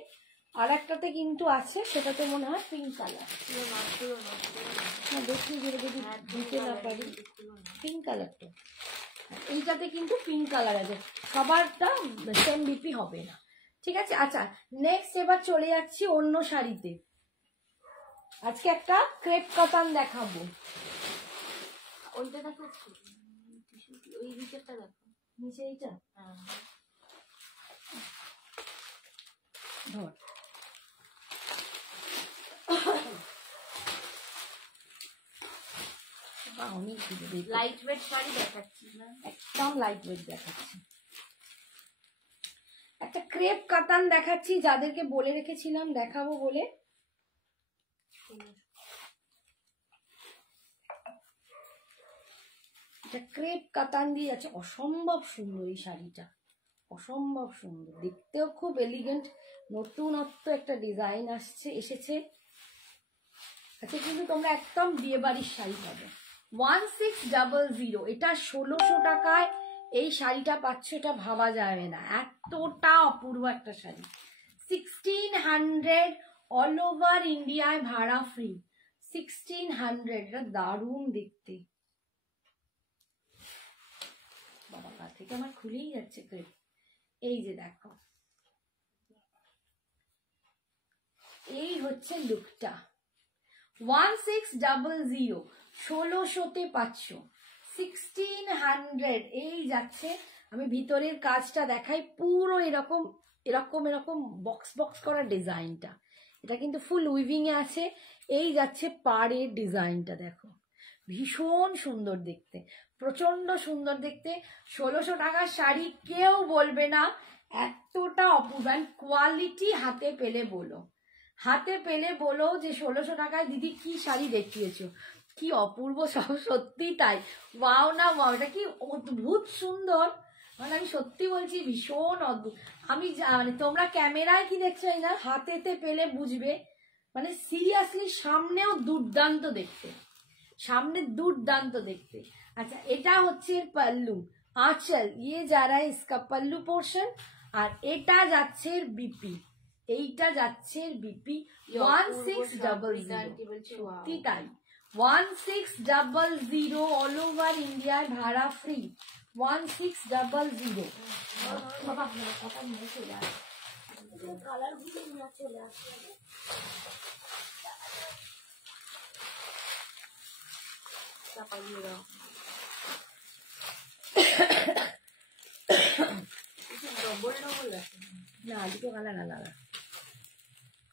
আর একটাতে কিন্তু আছে সেটাতে মনে হয় পিঙ্ক কালার। দেখি যদি দিতে না পারি, পিঙ্ক কালারটা এইটাতে কিন্তু পিঙ্ক কালার আছে, সবারটা সেম বিপি হবে না, ঠিক আছে। আচ্ছা নেক্সট এবার চলে যাচ্ছি অন্য শাড়িতে। আজকে একটা ক্রেপ কটন দেখাবো। ওইটা দেখাচ্ছি, ওই নিচেরটা দেখো, নিচে এইটা ধর, অনেক লাইট ওয়েট শাড়ি দেখাচ্ছি না, একদম লাইট ওয়েট দেখাচ্ছি। একটা ক্রেপ কাতান দেখাচ্ছি, যাদেরকে বলে রেখেছিলাম দেখাবো বলে। এটা ক্রেপ কাতান দিয়ে আছে, অসম্ভব সুন্দর এই শাড়িটা, অসম্ভব সুন্দর দেখতেও, খুব এলিগেন্ট, নতুনত্ব একটা ডিজাইন এসেছে। আচ্ছা কিন্তু তোমরা একদম বিয়ে বাড়ির শাড়ি পাবে। 1600, এটা 1600 টাকায় এই শাড়িটা পাচ্ছ, এটা ভাবা যাবে না, এতটা অপূর্ব একটা শাড়ি। 1600 অল ওভার ইন্ডিয়ায় ভাড়া ফ্রি, 1600। এটা দারুণ দেখতে, বাবা গা থেকে আমার খুলেই যাচ্ছে ক্রেপ। এই যে দেখো, এই হচ্ছে লুকটা। 1600, 1600-তে পাচ্ছ, 1600 এই যাচ্ছে। আমি ভিতরের কাজটা দেখাই, পুরো এরকম এরকম এরকম বক্স বক্স করা ডিজাইনটা, এটা কিন্তু ফুল উইভিং এ আছে। এই যাচ্ছে পাড়ের ডিজাইনটা দেখো, ভীষণ সুন্দর দেখতে, প্রচন্ড সুন্দর দেখতে। 1600 টাকার শাড়ি কেউ বলবে না এতটা অপূর্ব, কোয়ালিটি হাতে পেলে বলো, হাতে পেলে বলো যে 1600 টাকায় দিদি কি শাড়ি দেখিয়েছো, কি অপূর্ব, সব সত্যি তাই, ওয়াও না ওয়াও, এটা কি অদ্ভুত সুন্দর, মানে আমি সত্যি বলছি ভীষণ অদ্ভুত। আমি মানে তোমরা ক্যামেরায় কি দেখছো না, হাতেতে পেলে বুঝবে, মানে সিরিয়াসলি সামনেও দুর্দান্ত দেখতে, সামনে দুর্দান্ত দেখতে। আচ্ছা এটা হচ্ছে পাল্লু, আঁচল ইয়ে যারা ইসকা পাল্লু পোর্শন, আর এটা যাচ্ছে বিপি, এইটা যাচ্ছে বিপি 1600, সত্যি তাই 1600 অল ওভার ইন্ডিয়ার ভাড়া ফ্রি, 1600। বাবা কথা নিয়ে চলে আসে, কালার গুলো না চলে আসে। চাপা দিয়ে দাও। ডবল ডবল আছে না, দুটো কালার আলাদা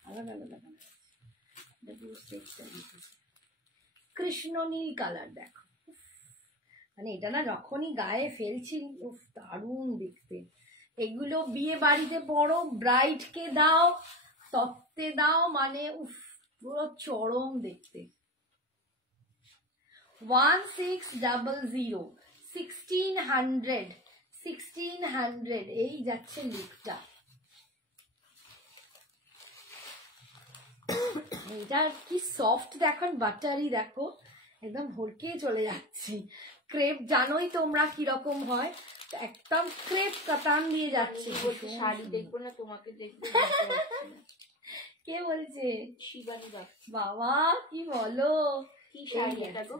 আলাদা আলাদা কালার। কৃষ্ণ নীল কালার দেখো, মানে এটা না যখনই গায়ে ফেলছি উফ দারুণ দেখতে। এগুলো বিয়ে বাড়িতে পরো, ব্রাইডকে দাও, তত্ত্বে দাও, মানে উফ পুরো চরম দেখতে। 1600 1600 এই যাচ্ছে লুকটা। এটা কি সফট দেখো, বাটারি দেখো, একদম হলকে চলে যাচ্ছে। ক্রেপ জানোই তোমরা কিরকম হয়, একদম ক্রেপ কাতান দিয়ে যাচ্ছে। শাড়ি দেখবো না, তোমাকে দেখবো। কে বলছে? শিবানী বাবা কি বলো, কি শাড়ি এটা গো?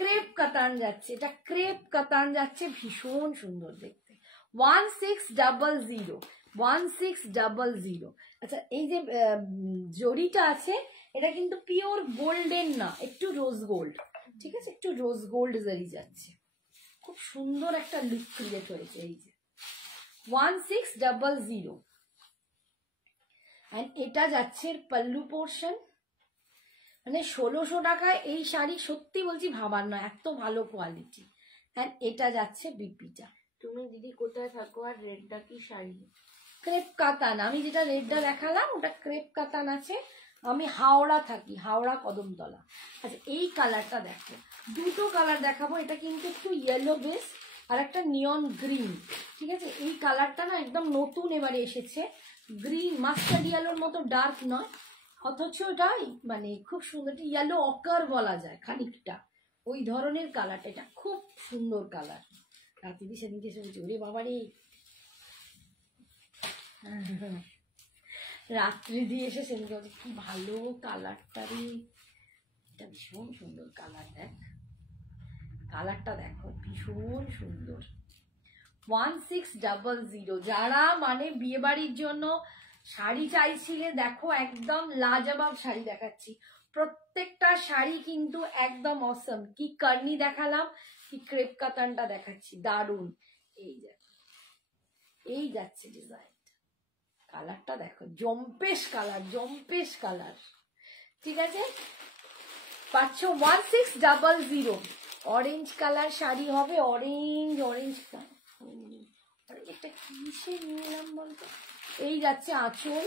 ক্রেপ কাতান যাচ্ছে, এটা ক্রেপ কাতান যাচ্ছে, ভীষণ সুন্দর দেখতে। 1600 1600। আচ্ছা এই যে জরিটা আছে এটা কিন্তু পিওর গোল্ডেন না, একটু রোজ গোল্ড, ঠিক আছে, একটু রোজ গোল্ড জরি যাচ্ছে, খুব সুন্দর একটা লুক ক্রিয়েট হয়েছে। এই যে 1600 এন্ড এটা যাচ্ছে পাল্লু পোর্শন, মানে 1600 টাকায় এই শাড়ি সত্যি বলছি ভাবার না, এত ভালো কোয়ালিটি। এন্ড এটা যাচ্ছে বিপিটা। তুমি দিদি কোথায় থাকো আর রেডটা কি শাড়ি? ক্রেপ কাতান, আমি যেটা রেডটা দেখালাম ওটা ক্রেপ কাতান আছে। আমি হাওড়া থাকি, হাওড়া কদমতলা। আচ্ছা এই কালারটা দেখো, দুটো কালার দেখাবো, এটা কিন্তু একটু ইয়েলো বেস আর একটা নিয়ন গ্রিন, ঠিক আছে। এই কালারটা না একদম নতুন এবারে এসেছে, গ্রিন মাস্টার্ড ইয়েলোর মতো ডার্ক নয়, অথচ এটা মানে খুব সুন্দর, ইয়েলো অকার বলা যায় খানিকটা, ওই ধরনের কালারটা, এটা খুব সুন্দর কালার। রাত্রি সেদিনকে শুনছি ওরে বাবারে, রাত্রি দিয়ে এসে সেদিনকে কি ভালো কালারটা রে, এটা ভীষণ সুন্দর কালার, দেখ কালারটা দেখো ভীষণ সুন্দর। 1600 যারা মানে বিয়ে বাড়ির জন্য শাড়ি চাইছিলে, দেখো একদম লাজবাব শাড়ি দেখাচ্ছি, প্রত্যেকটা শাড়ি কিন্তু একদম অসম। কি কার্নি দেখালাম, কি ক্রেপ কাতানটা দেখাচ্ছি, দারুন। এই দেখো এই যাচ্ছে ডিজাইন, কালারটা দেখো, জম্পেশ কালার, জম্পেশ কালার, ঠিক আছে। পাচ্ছ 1600। অরেঞ্জ কালার শাড়ি হবে, অরেঞ্জ অরেঞ্জ একটা কিসে নিয়ে এলাম বলতো। এই যাচ্ছে আঁচল,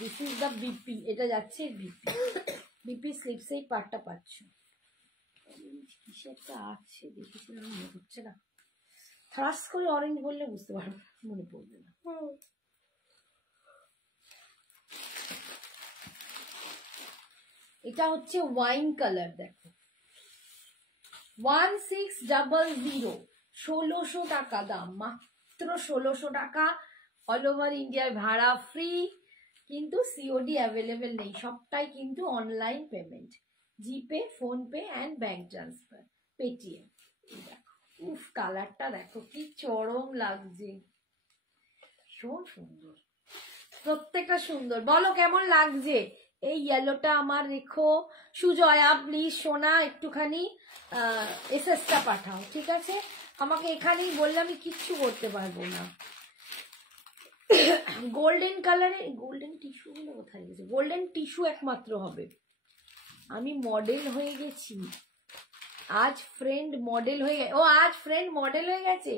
দিস ইজ দ্য বিপি, এটা যাচ্ছে বিপি, বিপি স্লিপস এই পার্টটা পাচ্ছ। কিসে একটা আছে দেখেছিলাম, মনে হচ্ছে না, থ্রাস করে অরেঞ্জ বললে বুঝতে পারবো, মনে পড়বে না। এটা হচ্ছে ওয়াইন কালার, দেখো 1600, 1600 টাকা দাম, মাত্র 1600 টাকা। অল ওভার ইন্ডিয়ায় ভাড়া ফ্রি, কিন্তু সিওডি অ্যাভেলেবেল নেই, সবটাই কিন্তু online payment, GPay, PhonePe and bank transfer, Paytm. দেখো উফ কালারটা দেখো কি চরম লাগছে, ভীষণ সুন্দর, প্রত্যেকটা সুন্দর। বলো কেমন লাগছে? এই ইয়েলোটা আমার রেখো, সুজয়া প্লিজ সোনা একটুখানি এসএসটা পাঠাও, ঠিক আছে। আমাকে এখানেই বললে আমি কিচ্ছু করতে পারবো না। গোল্ডেন কালারে, গোল্ডেন টিস্যু গুলো কোথায় গেছে? গোল্ডেন টিস্যু একমাত্র হবে। আমি মডেল হয়ে গেছি, আজ ফ্রেন্ড মডেল হয়ে গেছে। ও আজ ফ্রেন্ড মডেল হয়ে গেছে,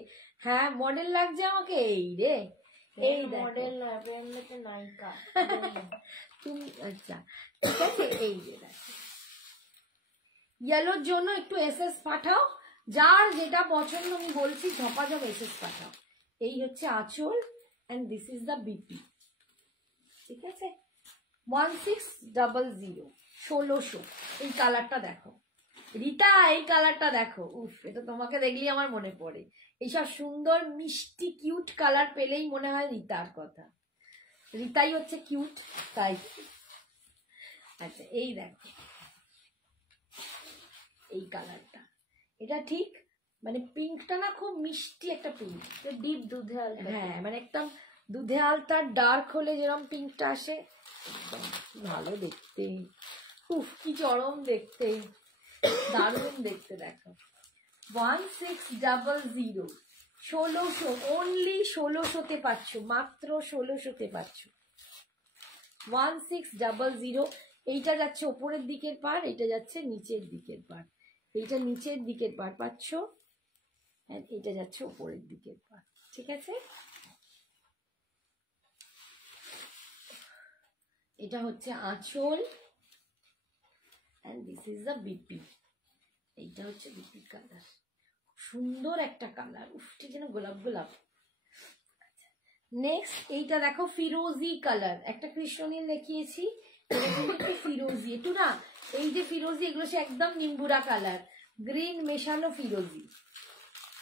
হ্যাঁ মডেল লাগছে আমাকে। এই রে এই মডেল নায়িকা তুমি, আচ্ছা ঠিক আছে। এই যে দেখো ইয়েলোর জন্য একটু এসএস পাঠাও, যার যেটা পছন্দ আমি বলছি ঝপাঝপ এসএস পাঠাও। এই হচ্ছে আঁচল and this is the BP, ঠিক আছে। 1600, 1600। এই কালারটা দেখো রিতা, এই কালারটা দেখো, উফ এটা তোমাকে দেখলেই আমার মনে পড়ে। এইসব সুন্দর মিষ্টি কিউট কালার পেলেই মনে হয় রিতার কথা, রিতাই হচ্ছে কিউট তাই। আচ্ছা এই দেখো এই কালারটা, এটা ঠিক মানে পিঙ্কটা না খুব মিষ্টি একটা পিঙ্ক, ডিপ দুধে আলতা। হ্যাঁ মানে একদম দুধে আলতা ডার্ক হলে যেরকম পিঙ্কটা আসে, একদম ভালো দেখতে, উফ কি চরম দেখতে। দারুণ দেখতে দেখো। 1600, 1600, অনলি 1600-তে পাচ্ছ, মাত্র 1600-তে পাচ্ছ। 1600, এইটা যাচ্ছে ওপরের দিকের পার, এটা যাচ্ছে নিচের দিকের পার। এইটা নিচের দিকের পার পাচ্ছ, এটা যাচ্ছে ওপরের দিকের পার। ঠিক আছে, এটা হচ্ছে আঁচল, and this is the BP. এইটা হচ্ছে বিপি কালার, সুন্দর একটা কালার, উফ ঠিক যেন গোলাপ গোলাপ। নেক্সট এইটা দেখো ফিরোজি কালার, একটা কৃষ্ণনীল দেখিয়েছি, ফিরোজি একটু না, এই যে ফিরোজি এগুলো সে একদম নিম্বুরা কালার, গ্রিন মেশানো ফিরোজি।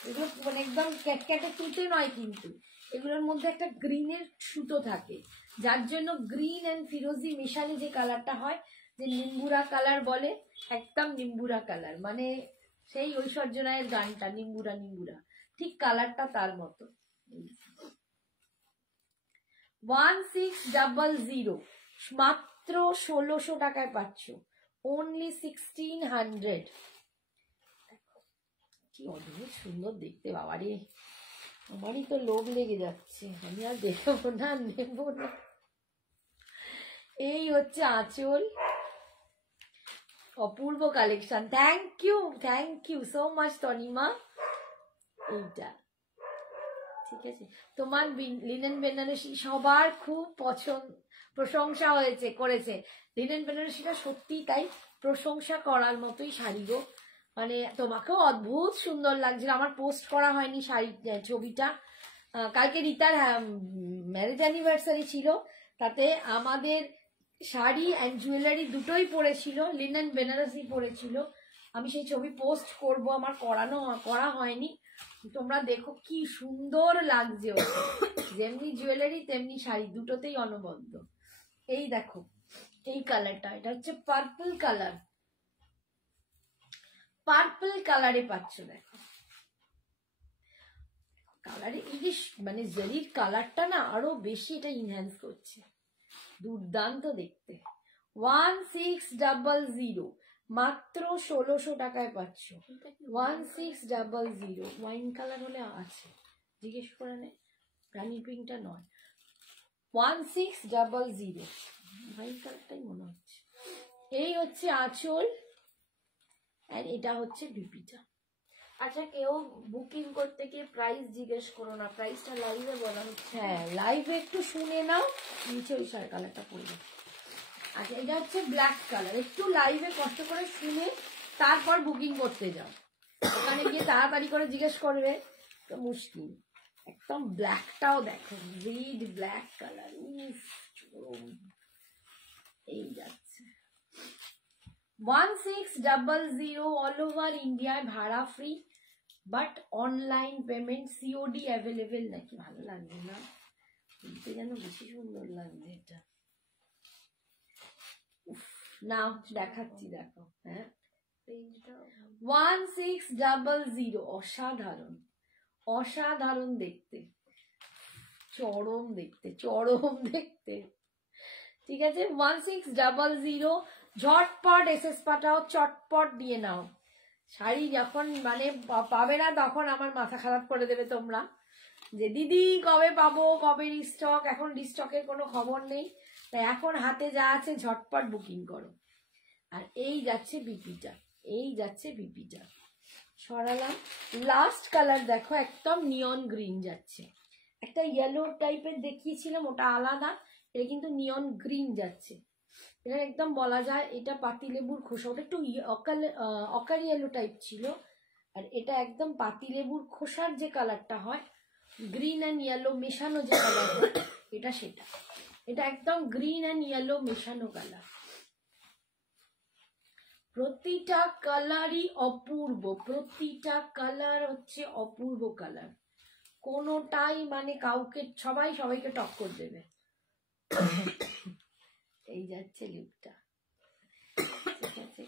এগুলো মানে একদম ক্যাটক্যাটে তুতে নয়, কিন্তু এগুলোর মধ্যে একটা গ্রিনের সুতো থাকে, যার জন্য গ্রিন অ্যান্ড ফিরোজি মেশালে যে কালারটা হয়, যে নিম্বুরা কালার বলে, একদম নিম্বুরা কালার, মানে সেই ঐশ্বর্য রায়ের গানটা নিম্বুরা নিম্বুরা, ঠিক কালারটা তার মতো। 1600, মাত্র 1600 টাকায় পাচ্ছ, অনলি 1600। কি অদ্ভুত সুন্দর দেখতে, বাবারে আমারই তো লোভ লেগে যাচ্ছে, আমি আর দেখবো না, নেবো না। এই হচ্ছে আঁচল, অপূর্ব collection. Thank you so much Tanima. এইটা ঠিক আছে, তোমার লিনেন বেনারসি সবার খুব প্রশংসা করেছে। লিনেন বেনারসিটা সত্যি তাই প্রশংসা করার মতোই শাড়ি গো, মানে তোমাকেও অদ্ভুত সুন্দর লাগছিল। আমার পোস্ট করা হয়নি শাড়ি ছবিটা, কালকে রিতার ম্যারেজ অ্যানিভার্সারি ছিল, তাতে আমাদের শাড়ি অ্যান্ড জুয়েলারি দুটোই পরেছিল, লিনেন বেনারসি পরেছিল। আমি সেই ছবি পোস্ট করব, আমার করা হয়নি। তোমরা দেখো কি সুন্দর লাগছে, যেমনি জুয়েলারি তেমনি শাড়ি, দুটোতেই অনবদ্য। এই দেখো এই কালারটা, এটা হচ্ছে পার্পল কালার, পার্পল কালারে পাচ্ছ। দেখো কালারে এই যে মানে জেরির কালারটা না আরো বেশি এটা ইনহ্যান্স করছে, দুর্দান্ত দেখতে। 1600, মাত্র 1600 টাকায় পাচ্ছ। 1600, ওয়াইন কালার হলে আছে, জিজ্ঞেস করে নে, রানী পিঙ্কটা নয়। 1600, ওয়াইন কালারটাই মনে হচ্ছে। এই হচ্ছে আঁচল, আর এটা হচ্ছে বিপিটা। আচ্ছা, কেউ বুকিং করতে গিয়ে প্রাইস জিজ্ঞেস করো না, প্রাইসটা লাইভে বলা হচ্ছে। হ্যাঁ লাইভে একটু শুনে নাও, নিচে ওই শাড়ি কালারটা পড়বে। আচ্ছা এটা হচ্ছে ব্ল্যাক কালার, একটু লাইভে কষ্ট করে শুনে তারপর বুকিং করতে যাও, ওখানে গিয়ে তাড়াতাড়ি করে জিজ্ঞেস করবে তো মুশকিল। একদম ব্ল্যাকটাও দেখো, রিড ব্ল্যাক কালার, এই যাচ্ছে। 1600, অল ওভার ইন্ডিয়ায় ভাড়া free, but online payment, COD available নাকি। ভালো লাগবে না, দেখতে যেন বেশি সুন্দর লাগবে এটা। না দেখাচ্ছি, দেখো। হ্যাঁ 1600, অসাধারণ অসাধারণ দেখতে, চরম দেখতে, চরম দেখতে। ঠিক আছে, 1600, ঝটপট এসএস পাঠাও, চটপট দিয়ে নাও। শাড়ি যখন মানে পাবে না তখন আমার মাথা খারাপ করে দেবে তোমরা, যে দিদি কবে পাবো, কবে রিস্টক। এখন রিস্টকের কোনো খবর নেই, তাই এখন হাতে যা আছে ঝটপট বুকিং করো। আর এই যাচ্ছে বিপিটা, এই যাচ্ছে বিপিটা, সরালাম। লাস্ট কালার দেখো, একদম নিয়ন গ্রিন যাচ্ছে, একটা ইয়েলো টাইপের দেখিয়েছিলাম ওটা আলাদা, এটা কিন্তু নিয়ন গ্রিন যাচ্ছে। এটা একদম বলা যায় এটা পাতিলেবুর খোসা, ওটা একটু অকার ইয়েলো টাইপ ছিল, আর এটা একদম পাতিলেবুর খোসার যে কালারটা হয়, গ্রিন অ্যান্ড ইয়েলো মেশানো যে কালার হয়, এটা সেটা, এটা একদম গ্রিন অ্যান্ড ইয়েলো মেশানো কালার। প্রতিটা কালারই অপূর্ব, প্রতিটা কালার হচ্ছে অপূর্ব কালার, কোনোটাই মানে কাউকে সবাইকে টক্কর দেবে। এই যাচ্ছে লুকটা, ঠিক আছে,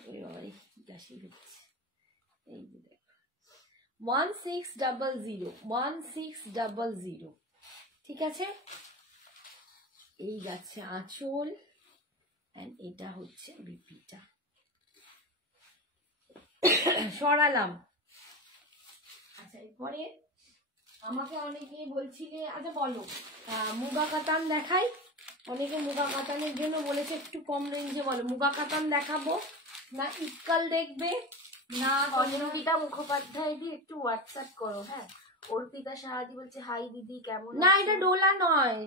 কাশি হচ্ছে। এই যে দেখো 1600, ঠিক আছে। এই যাচ্ছে আঁচল, এন্ড এটা হচ্ছে বিপিটা। সরালাম। আচ্ছা এরপরে আমাকে অনেকে বলছিলে, আচ্ছা বলো মুগা কাতান দেখাই। অনেকে মুগা কাতানের জন্য বলেছে একটু কম রেঞ্জে, বলো মুগা কাতান দেখাবো না ইক্কাল দেখবে না অনিন্দিতা মুখোপাধ্যায় দিয়ে একটু হোয়াটসঅ্যাপ করো। হ্যাঁ, অর্পিতা সাহাদি বলছে হাই দিদি কেমন না, আছো? এটা ডোলা নয়,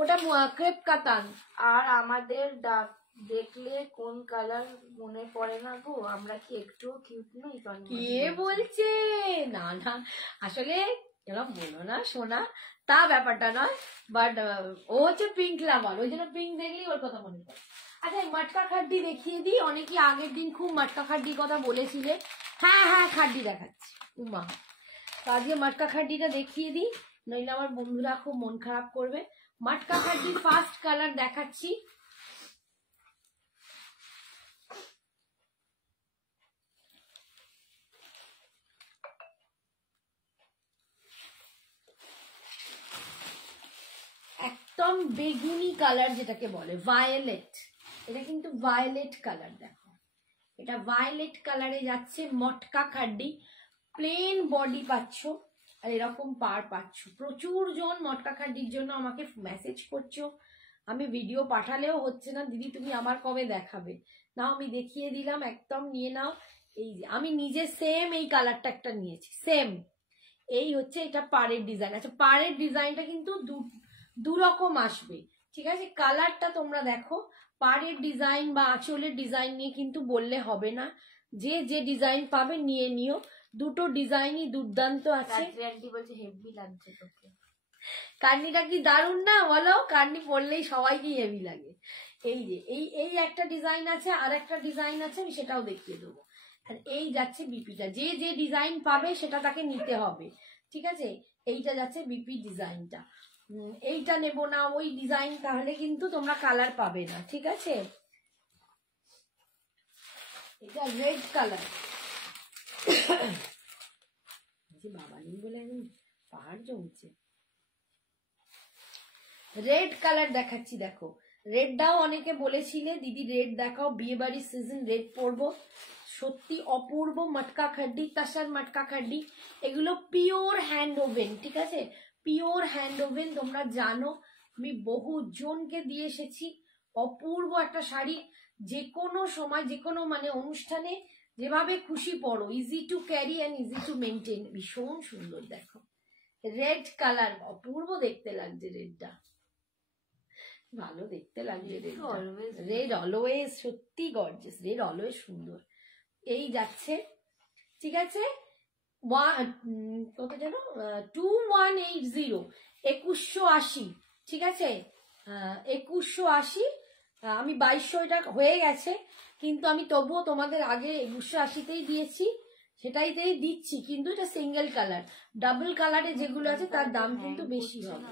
ওটা ক্রেপ কাতান। আর আমাদের দেখলে কোন কালার মনে পড়ে না গো, আমরা কি একটু কিউট নই? কে বলছে? না না, আসলে এরকম বলো না সোনা, তা ব্যাপারটা নয়। বাট ও হচ্ছে পিঙ্ক লাভার, ওই জন্য পিঙ্ক দেখলেই ওর কথা মনে পড়ে। আচ্ছা এই মাটকা খাড্ডি দেখিয়ে দিই। অনেকে আগের দিন খুব মাটকা খাড্ডির কথা বলেছিলে। হ্যাঁ হ্যাঁ, খাড্ডি দেখাচ্ছি। উমা, তো আজকে মাটকা খাড্ডিটা দেখিয়ে দিই, নইলে আমার বন্ধুরা খুব মন খারাপ করবে। মাটকা খাড্ডির ফার্স্ট কালার দেখাচ্ছি। একদম বেগুনি কালার যেটাকে বলে, ভায়োলেট। এটা কিন্তু ভায়োলেট কালার, দেখো এটা ভায়োলেট কালারে যাচ্ছে। মটকা খাড্ডি, প্লেন বডি পাচ্ছ আর এরকম পার পাচ্ছ। প্রচুর জন মটকা খাড্ডির জন্য আমাকে মেসেজ করছো, আমি ভিডিও পাঠালেও হচ্ছে না দিদি তুমি আমার কবে দেখাবে। নাও আমি দেখিয়ে দিলাম, একদম নিয়ে নাও। এই যে আমি নিজে সেম এই কালারটা একটা নিয়েছি, সেম এই হচ্ছে এটা পাড়ের ডিজাইন। আচ্ছা পাড়ের ডিজাইনটা কিন্তু দু রকম আসবে, ঠিক আছে? কালারটা তোমরা দেখো, পাড়ের ডিজাইন বা আঁচলের ডিজাইন নিয়ে কিন্তু বললে হবে না, যে যে ডিজাইন পাবে নিয়ে নিও। দুটো ডিজাইনই দুর্দান্ত আছে। আন্টি বলছে হেভি লাগছে তোকে। কার্নিটা কি দারুণ না বলো? কার্নি পরলেই সবাইকে হেভি লাগে। এই যে এই একটা ডিজাইন আছে, আর একটা ডিজাইন আছে, আমি সেটাও দেখিয়ে দেবো। আর এই যাচ্ছে বিপিটা, যে যে ডিজাইন পাবে সেটা তাকে নিতে হবে, ঠিক আছে? এইটা যাচ্ছে বিপি ডিজাইনটা। এইটা নেব না ওই ডিজাইন, তাহলে কিন্তু তোমরা কালার পাবে না, ঠিক আছে? এটা রেড কালার। বাবা নেই বলে একদম পাহাড় জমছে। রেড কালার দেখাচ্ছি, দেখো রেডটাও অনেকে বলেছিলে দিদি রেড দেখাও, বিয়ে বাড়ির সিজন রেড পরবো। সত্যি অপূর্ব মটকা খাড্ডি, তাসার মটকা খাড্ডি, এগুলো পিওর হ্যান্ড ওভেন, ঠিক আছে? পিওর হ্যান্ড ওভেন, তোমরা জানো আমি বহু জনকে দিয়ে এসেছি। অপূর্ব একটা শাড়ি, যে কোনো সময় যে কোনো মানে অনুষ্ঠানে যেভাবে খুশি পরো, easy to carry and easy to maintain, ভীষণ সুন্দর। দেখো রেড কালার, অপূর্ব দেখতে লাগছে রেডটা, ভালো দেখতে লাগছে রেড অলওয়েজ, সত্যি গর্জিয়াস, রেড অলওয়েজ সুন্দর। এই যাচ্ছে, ঠিক আছে? কত যেন 2180, 2180, ঠিক আছে? 2180, আমি 2200, এটা হয়ে গেছে, কিন্তু আমি তবুও তোমাদের আগে 2180তেই দিয়েছি, সেটাইতেই দিচ্ছি। কিন্তু এটা সিঙ্গেল কালার, ডাবল কালারে যেগুলো আছে তার দাম কিন্তু বেশি হবে,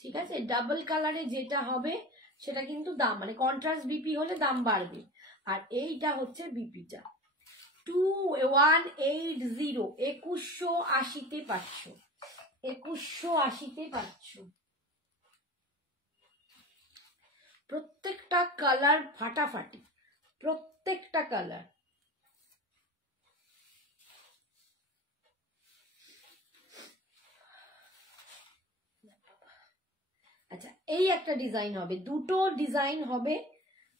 ঠিক আছে? ডাবল কালারে যেটা হবে সেটা কিন্তু দাম মানে কন্ট্রাস্ট বিপি হলে দাম বাড়বে। আর এইটা হচ্ছে বিপিটা 2180, 2180তে পাচ্ছ, 2180তে পাচ্ছ। প্রত্যেকটা কালার ফাটাফাটি, প্রত্যেকটা কালার। আচ্ছা এই একটা ডিজাইন হবে, দুটো ডিজাইন হবে,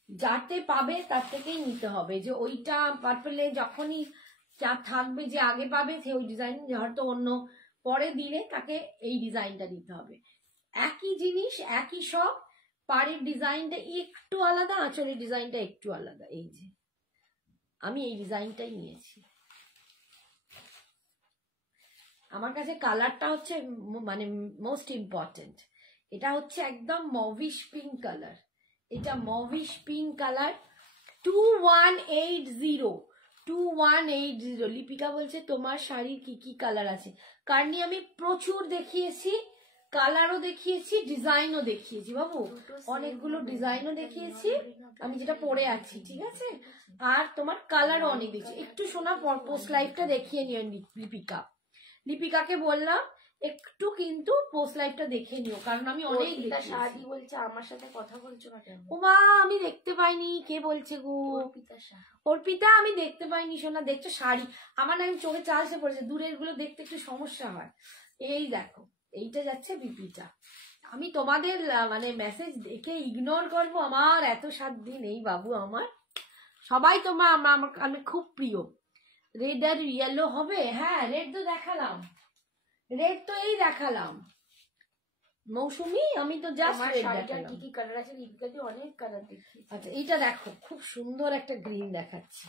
যাতে পাবে তার থেকেই নিতে হবে। যে ওইটা পারপেলে যখনই যা থাকবে, যে আগে পাবে সে ওই ডিজাইন, হয়তো অন্য পরে দিলে তাকে এই ডিজাইনটা দিতে হবে। একই জিনিস একই সব, পাড়ের ডিজাইনটা একটু আলাদা, আঁচলের ডিজাইনটা একটু আলাদা। এই যে আমি এই ডিজাইনটাই নিয়েছি। আমার কাছে কালারটা হচ্ছে মানে মোস্ট ইম্পর্টেন্ট। এটা হচ্ছে একদম মভিশ পিঙ্ক কালার, এটা মভিশ পিঙ্ক কালার। 2180, 2180। লিপিকা বলছে তোমার শাড়ির কি কি কালার আছে? কারণ আমি প্রচুর দেখিয়েছি, কালারও দেখিয়েছি, ডিজাইনও দেখিয়েছি বাবু, অনেকগুলো ডিজাইনও দেখিয়েছি আমি যেটা পরে আছি, ঠিক আছে? আর তোমার কালারও অনেক দেখছি। একটু শোনা পোস্ট লাইভটা দেখিয়ে নিও লিপিকা। লিপিকাকে বললাম একটু কিন্তু পোস্ট লাইভটা দেখে নিও, কারণ আমি অনেক শাদি বলছে আমার সাথে কথা বলছো না কেন? ওমা আমি দেখতে পাইনি, কে বলছে গো? অর্পিতা আমি দেখতে পাইনি সোনা। দেখছো শাড়ি আমার না চোখে চালসে পড়েছে, দূরের গুলো দেখতে একটু সমস্যা হয়। এই দেখো এইটা যাচ্ছে বিপিটা। আমি তোমাদের মানে মেসেজ দেখে ইগনোর করবো? আমার এত সাধ্য নেই বাবু আমার। সবাই তোমার আমি খুব প্রিয়। রেড আর ইয়েলো হবে? হ্যাঁ রেড তো দেখালাম, রেড তো এই দেখালাম মৌসুমি, আমি তো জাস্ট রেড দেখালাম। কি কি কালার আছে? লিপিকাতে অনেক কালার দেখি। আচ্ছা এইটা দেখো খুব সুন্দর একটা গ্রিন দেখাচ্ছি,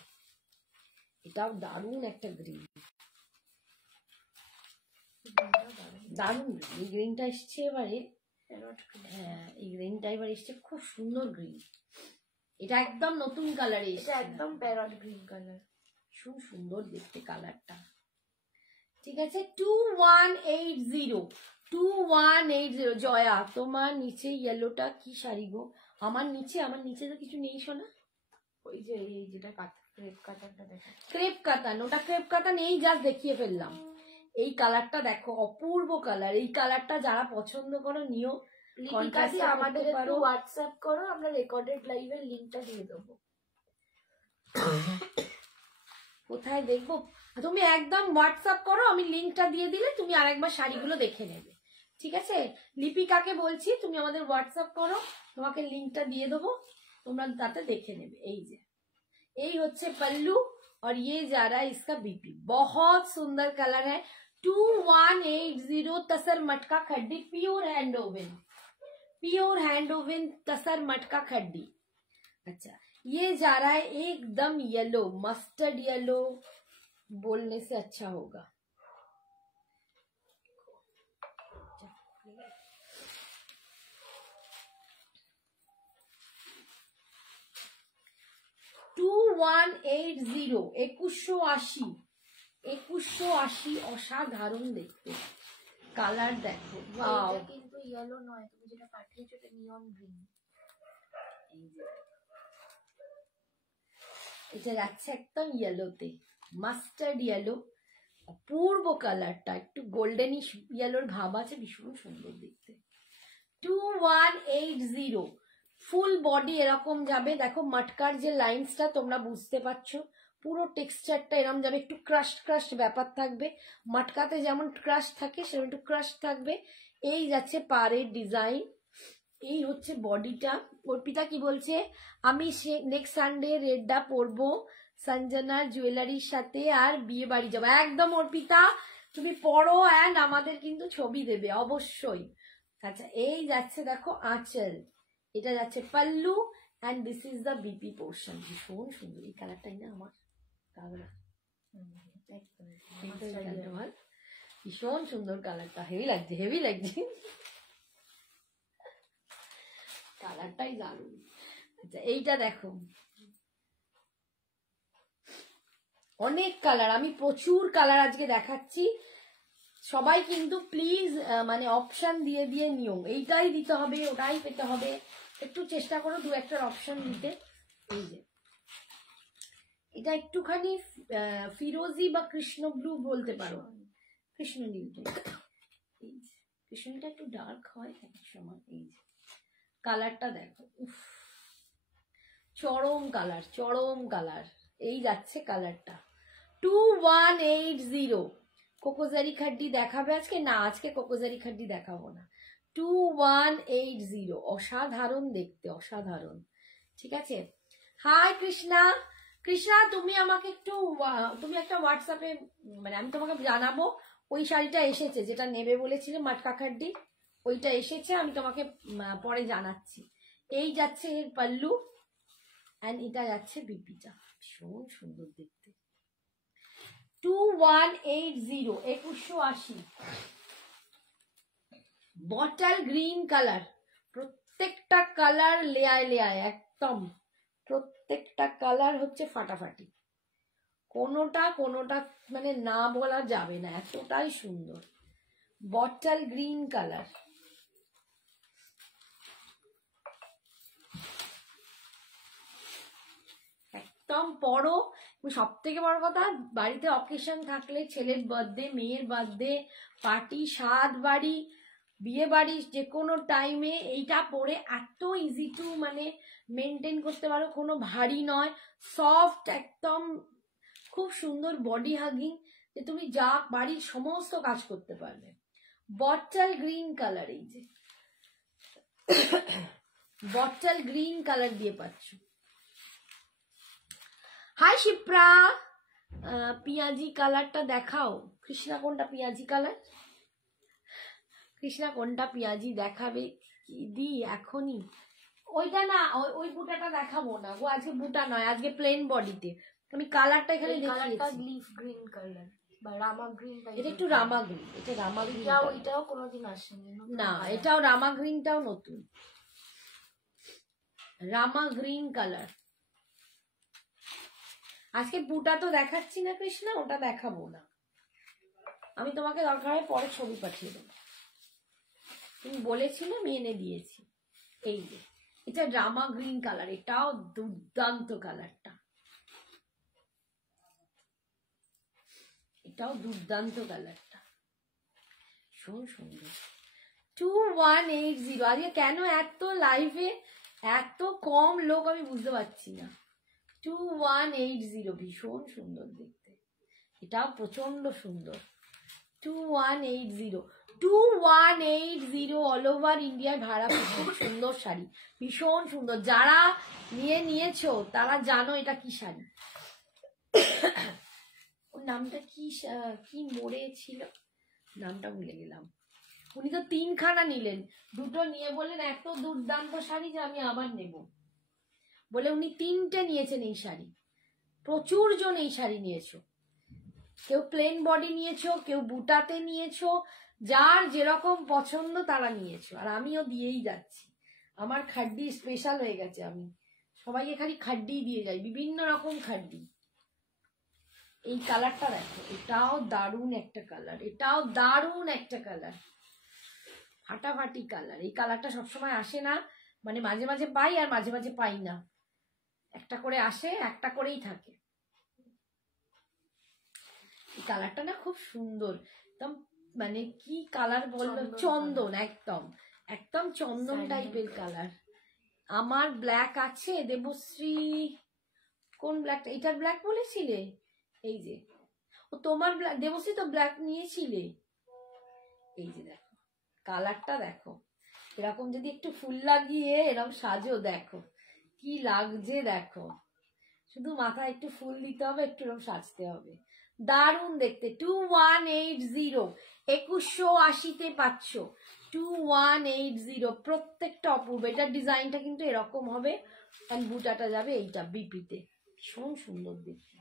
এটাও দারুণ একটা গ্রিন, দারুণ। এই গ্রিনটা এসছে এবারে, হ্যাঁ এই গ্রিনটা এবার এসছে, খুব সুন্দর গ্রিন। এটা একদম নতুন কালার এসছে, একদম প্যারট গ্রিন কালার, খুব সুন্দর দেখতে কালারটা। ঠিক আছে 2180 2180। জয়া তোমার নিচে ইয়েলোটা কি শাড়ি গো? আমার নিচে তো কিছু নেই শোনা। ওই যে এই যেটা ক্রেপ কাতানটা দেখো, ক্রেপ কাতান, ওটা ক্রেপ কাতান এই জাস্ট দেখিয়ে ফেললাম। এই কালারটা দেখো অপূর্ব কালার, এই কালারটা যারা পছন্দ করো নিও। আমাদের একটু হোয়াটসঅ্যাপ করো, আমরা রেকর্ডেড লাইভের লিংকটা দিয়ে দেবো। কোথায় দেখবো? তুমি একদম হোয়াটসঅ্যাপ করো, আমি লিংকটা দিয়ে দিলে তুমি আরেকবার শাড়িগুলো দেখে নেবে। ঠিক আছে লিপিকাকে বলছি তুমি আমাদের হোয়াটসঅ্যাপ করো, তোমাকে লিংকটা দিয়ে দেবো, তোমরা তাতে দেখে নেবে। এই যে এই হচ্ছে पल्लू और ये जा रहा है इसका बीपी। बहुत सुंदर कलर है 2180 तसर मटका खड्डी, प्योर हैंड ओवन तसर मटका खड्डी। अच्छा ये जा रहा है एकदम येलो, मस्टर्ड येलो बोलने से अच्छा होगा। टू 2180 অসাধারণ দেখতে কালার দেখো। ওয়াও কিন্তু ইয়েলো নয়, তুমি যেটা পাঠিয়েছো এটা নিয়ন গ্রিন। এটা যাচ্ছে একদম ইয়েলোতে, মাস্টার্ড ইয়েলো, অপূর্ব কালারটা, একটু গোল্ডেনিশ ইয়েলোর ভাব আছে, ভীষণ সুন্দর দেখতে। 2180 ফুল বডি এরকম যাবে। দেখো মটকার যে লাইন্সটা তোমরা বুঝতে পারছো, পুরো টেক্সচারটা এরকম যাবে, একটু ক্রাশ ব্যাপার থাকবে, মটকাতে যেমন ক্রাশ থাকে সেরকম একটু ক্রাশ থাকবে। এই যাচ্ছে পাড়ের ডিজাইন, এই হচ্ছে বডিটা। অর্পিতা কি বলছে? আমি নেক্সট সানডে রেডটা পরবো সঞ্জনার জুয়েলারির সাথে আর বিয়ে বাড়ি যাবো। একদম অর্পিতা তুমি পড়ো, অ্যান্ড আমাদের কিন্তু ছবি দেবে অবশ্যই। আচ্ছা এই যাচ্ছে দেখো আঁচল, এটা যাচ্ছে pallu, and this is the BP portion. ভীষণ সুন্দর এই কালারটাই না আমার, ভীষণ সুন্দর কালারটা, হেভি লাগছে কালারটাই দারুণ। আচ্ছা এইটা দেখো অনেক কালার, আমি প্রচুর কালার আজকে দেখাচ্ছি। সবাই কিন্তু প্লিজ মানে অপশন দিয়ে নিও, এইটাই দিতে হবে ওটাই পেতে হবে, একটু চেষ্টা করো দু একটার অপশন দিতে। এই যে এটা একটুখানি ফিরোজি বা কৃষ্ণ ব্লু বলতে পারো, কৃষ্ণ নীলটা, এই যে কৃষ্ণটা একটু ডার্ক হয় এক সময়। এই যে কালারটা দেখো, উফ চরম কালার। এই যাচ্ছে কালারটা 2180। কোকোজারি খাড্ডি দেখাবে আজকে? না আজকে কোকোজারি খাড্ডি দেখাবো না। 2180 অসাধারণ দেখতে, অসাধারণ। ঠিক আছে হাই কৃষ্ণা তুমি আমাকে একটু তুমি একটা হোয়াটসঅ্যাপে মানে আমি তোমাকে জানাবো ওই শাড়িটা এসেছে যেটা নেবে বলেছিলে মটকা খাড্ডি, ওইটা এসেছে, আমি তোমাকে পরে জানাচ্ছি। এই যাচ্ছে এর পাল্লু, অ্যান্ড এটা যাচ্ছে বিপিটা, ভীষণ সুন্দর দেখতে। 2180 2180 বটল গ্রিন কালার, প্রত্যেকটা কালার লেয়ায় একদম, প্রত্যেকটা কালার হচ্ছে ফাটাফাটি, কোনোটা মানে না বলা যাবে না, এতটাই সুন্দর। বটল গ্রিন কালার, একদম পরো সব থেকে বড় কথা, বাড়িতে অকেশন থাকলে, ছেলের বার্থডে, মেয়ের বার্থডে, পার্টি, সাত বাড়ি, বিয়ে বাড়ি, যে কোনো টাইমে এইটা পরে এত ইজি টু মানে মেনটেন করতে পারো, কোনো ভারী নয়, সফট একদম, খুব সুন্দর বডি হাগিং, যে তুমি যা বাড়ির সমস্ত কাজ করতে পারবে। বটল গ্রিন কালার, এই যে বটল গ্রিন কালার দিয়ে পাচ্ছ। হাই শিপ্রা, পিঁয়াজি কালারটা দেখাও। কৃষ্ণা কোনটা পিঁয়াজি কালার? কৃষ্ণা কোনটা পিঁয়াজি দেখাবে দি এখনই? ওইটা না, ওই বুটাটা দেখাবো না গো, আজকে বুটা নয়, আজকে প্লেন বডিতে। আমি কালারটা এখানে দেখিয়েছি, লিফ গ্রিন কালার বা রামা গ্রিন। এটা একটু রামা গ্রিন, এটা রামা গ্রিন। এটাও কোনোদিন আসেনি না, এটাও রামা গ্রিনটাও নতুন, রামা গ্রিন কালার। আজকে বুটা তো দেখাচ্ছি না কৃষ্ণা, ওটা দেখাবো না। আমি তোমাকে দরকার হয় পরে ছবি পাঠিয়ে দেবো, তুমি বলেছিলে আমি এনে দিয়েছি। এই যে এটা রামা গ্রিন কালার, এটাও দুর্দান্ত কালারটা, এটাও দুর্দান্ত কালারটা, ভীষণ সুন্দর। 2180। আজকে কেন এত লাইভে এত কম লোক আমি বুঝতে পারছি না। 2180, ভীষণ সুন্দর দেখতে, এটাও প্রচন্ড সুন্দর। 2180 অল ওভার ইন্ডিয়ার ভাড়া, খুব সুন্দর শাড়ি, ভীষণ সুন্দর। যারা নিয়েছো তারা জানো এটা কি শাড়ি। ওর নামটা কি মোড়ে ছিল, নামটা ভুলে গেলাম। উনি তো 3খানা নিলেন, 2টো নিয়ে বললেন এত দুর্দান্ত শাড়ি যে আমি আবার নেব, বলে উনি 3টে নিয়েছেন এই শাড়ি। প্রচুর জন এই শাড়ি নিয়েছো, কেউ প্লেন বডি নিয়েছো, কেউ বুটাতে নিয়েছো, যার যেরকম পছন্দ তারা নিয়েছো। আর আমিও দিয়েই যাচ্ছি, আমার খাড্ডি স্পেশাল হয়ে গেছে, আমি সবাইকে খালি খাড্ডি দিয়ে যাই, বিভিন্ন রকম খাড্ডি। এই কালারটা দেখো, এটাও দারুণ একটা কালার, এটাও দারুণ একটা কালার, ফাটাফাটি কালার। এই কালারটা সবসময় আসে না, মানে মাঝে মাঝে পাই আর মাঝে মাঝে পাই না, একটা করে আসে, একটা করেই থাকে। এই কালারটা না খুব সুন্দর, একদম মানে কি কালার বললো, চন্দন, একদম একদম চন্দন টাইপের কালার। আমার ব্ল্যাক আছে, দেবশ্রী কোন ব্ল্যাকটা, এটার ব্ল্যাক বলেছিলে? এই যে ও তোমার ব্ল্যাক, দেবশ্রী তো ব্ল্যাক নিয়েছিলে। এই যে দেখো কালারটা, দেখো এরকম যদি একটু ফুল লাগিয়ে এরকম সাজো, দেখো কি লাগছে, দেখো শুধু মাথায় একটু ফুল দিতে হবে, একটু এরকম সাজতে হবে, দারুণ দেখতে। 2180, 2180-তে পাচ্ছ 2180, প্রত্যেকটা অপূর্ব। এটার ডিজাইনটা কিন্তু এরকম হবে, আর বুটাটা যাবে এইটা বিপিতে, ভীষণ সুন্দর দেখতে।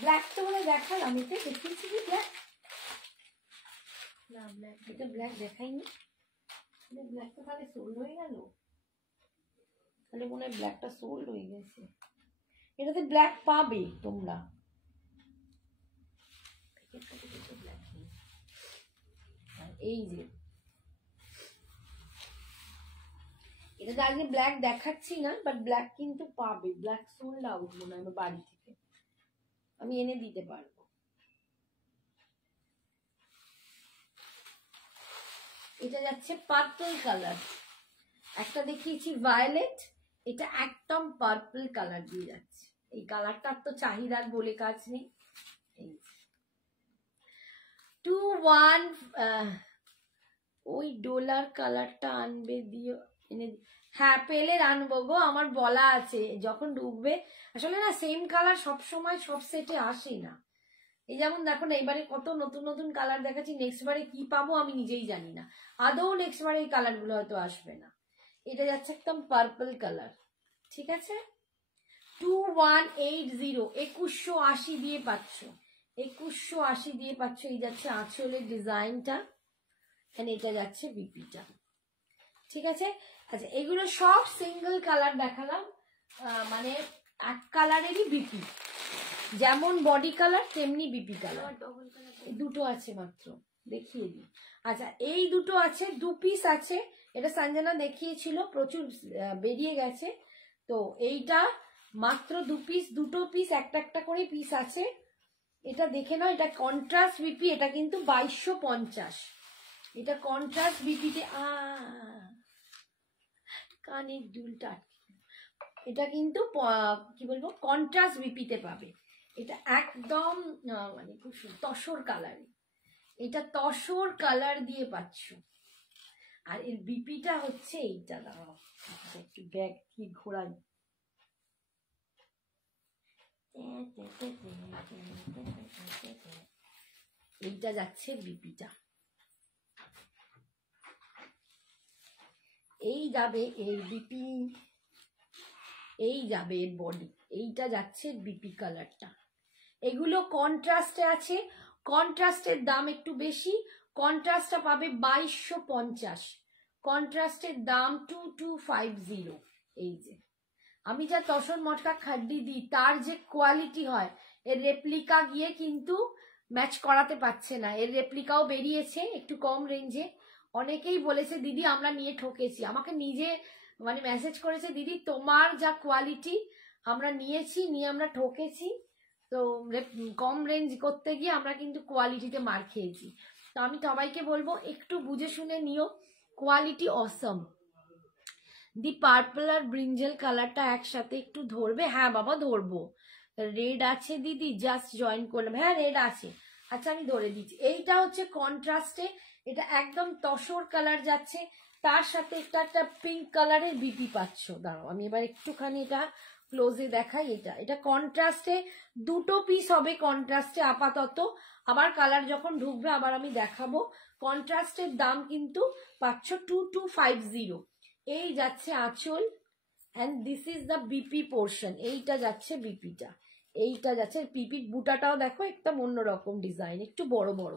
ব্ল্যাক তো বলে দেখালাম, এটা দেখিয়েছি কি ব্ল্যাক? না ব্ল্যাক, এটা ব্ল্যাক দেখাইনি। ব্ল্যাকটা তাহলে সোল্ড হয়ে গেল, তাহলে মনে হয় ব্ল্যাকটা সোল্ড হয়ে গেছে। এটাতে ব্ল্যাক পাবে তোমরা, এই যে এটাতে আজকে ব্ল্যাক দেখাচ্ছি না, বাট ব্ল্যাক কিন্তু পাবে, ব্ল্যাক সোল্ড আউট মনে হয় আমার বাড়ি থেকে, আমি এনে দিতে পারবো। এটা যাচ্ছে পার্পল কালার, একটা দেখিয়েছি ভায়োলেট, এটা একদম পার্পল কালার দিয়ে যাচ্ছে। এই কালারটার তো চাহিদার বলে কাজ নেই। এই 21, ওই ডলার কালারটা আনবে, দিও এনে। হ্যাঁ পেলে আনবো গো, আমার বলা আছে যখন ঢুকবে। আসলে না সেম কালার সবসময় সব সেটে আসে না। এই যেমন দেখো না, এবারে কত নতুন নতুন কালার দেখাচ্ছি, নেক্সট বারে কি পাবো আমি নিজেই জানি না, আদৌ নেক্সট বারে এই কালার গুলো হয়তো আসবে না। এটা যাচ্ছে একদম পার্পল কালার, ঠিক আছে। 2180, 2180 দিয়ে পাচ্ছ, 2180 দিয়ে পাচ্ছ। এই যাচ্ছে আঁচলের ডিজাইনটা, এখানে এটা যাচ্ছে বিপিটা, ঠিক আছে। আচ্ছা এগুলো সব সিঙ্গেল কালার দেখালাম, মানে এক কালারেরই বিপি, যেমন বডি কালার তেমনি বিপি কালার। দুটো আছে মাত্র, দেখিয়ে দিই। আচ্ছা এই দুটো আছে, 2 পিস আছে, এটা সঞ্জনা দেখিয়েছিল, প্রচুর বেরিয়ে গেছে। তো এইটা মাত্র দুটো পিস, একটা একটা করে পিস আছে। এটা দেখে নাও, এটা কন্ট্রাস্ট বিপি, এটা কিন্তু 2250। এটা কন্ট্রাস্ট বিপিতে কানের দুলটা, এটা কিন্তু কি বলবো কন্ট্রাস্ট বিপিতে পাবে। এটা একদম মানে খুব তসর কালার, এটা তসর কালার দিয়ে পাচ্ছ। আর এর বিপিটা হচ্ছে এইটা, দাঁড়াও একটু ব্যাগ কি ঘোরাই, এইটা যাচ্ছে বিপিটা, এই যাবে এর বিপি, এই যাবে এর বডি, এইটা যাচ্ছে বিপি কালারটা। এগুলো কন্ট্রাস্টে আছে, কন্ট্রাস্টের দাম একটু বেশি, কন্ট্রাস্টটা পাবে 2250, কন্ট্রাস্টের দাম 2250। এই যে আমি যা তসর মটকা খাড্ডি দিই তার যে কোয়ালিটি হয়, এর রেপ্লিকা গিয়ে কিন্তু ম্যাচ করাতে পারছে না। এর রেপ্লিকাও বেরিয়েছে একটু কম রেঞ্জে, অনেকেই বলেছে দিদি আমরা নিয়ে ঠকেছি, আমাকে নিজে মানে মেসেজ করেছে দিদি তোমার যা কোয়ালিটি আমরা নিয়েছি, নিয়ে আমরা ঠকেছি। তো কম রেঞ্জ করতে গিয়ে আমরা কিন্তু কোয়ালিটিতে মার খেয়েছি। তো আমি সবাইকে বলবো একটু বুঝে শুনে নিও, কোয়ালিটি অসম। দি পার্পল আর ব্রিঞ্জেল কালারটা একসাথে একটু ধরবে? হ্যাঁ বাবা ধরবো। রেড আছে দিদি, জাস্ট জয়েন করলাম। হ্যাঁ রেড আছে, আচ্ছা আমি ধরে দিচ্ছি। এইটা হচ্ছে কন্ট্রাস্টে, এটা একদম তসর কালার যাচ্ছে, তার সাথে একটা পিঙ্ক কালারের বিপি পাচ্ছ। দাঁড়াও আমি এবার একটুখানি এটা ক্লোজে দেখাই। এটা কন্ট্রাস্টে দুটো পিস হবে, কন্ট্রাস্টে আপাতত, আবার কালার যখন ঢুকবে আবার আমি দেখাবো। কন্ট্রাস্টের দাম কিন্তু পাচ্ছ 2250। এই যাচ্ছে আঁচল, and this is the BP portion. এইটা যাচ্ছে বিপিটা, এইটা যাচ্ছে পিপির বুটাটাও দেখো একদম অন্যরকম ডিজাইন, একটু বড় বড়।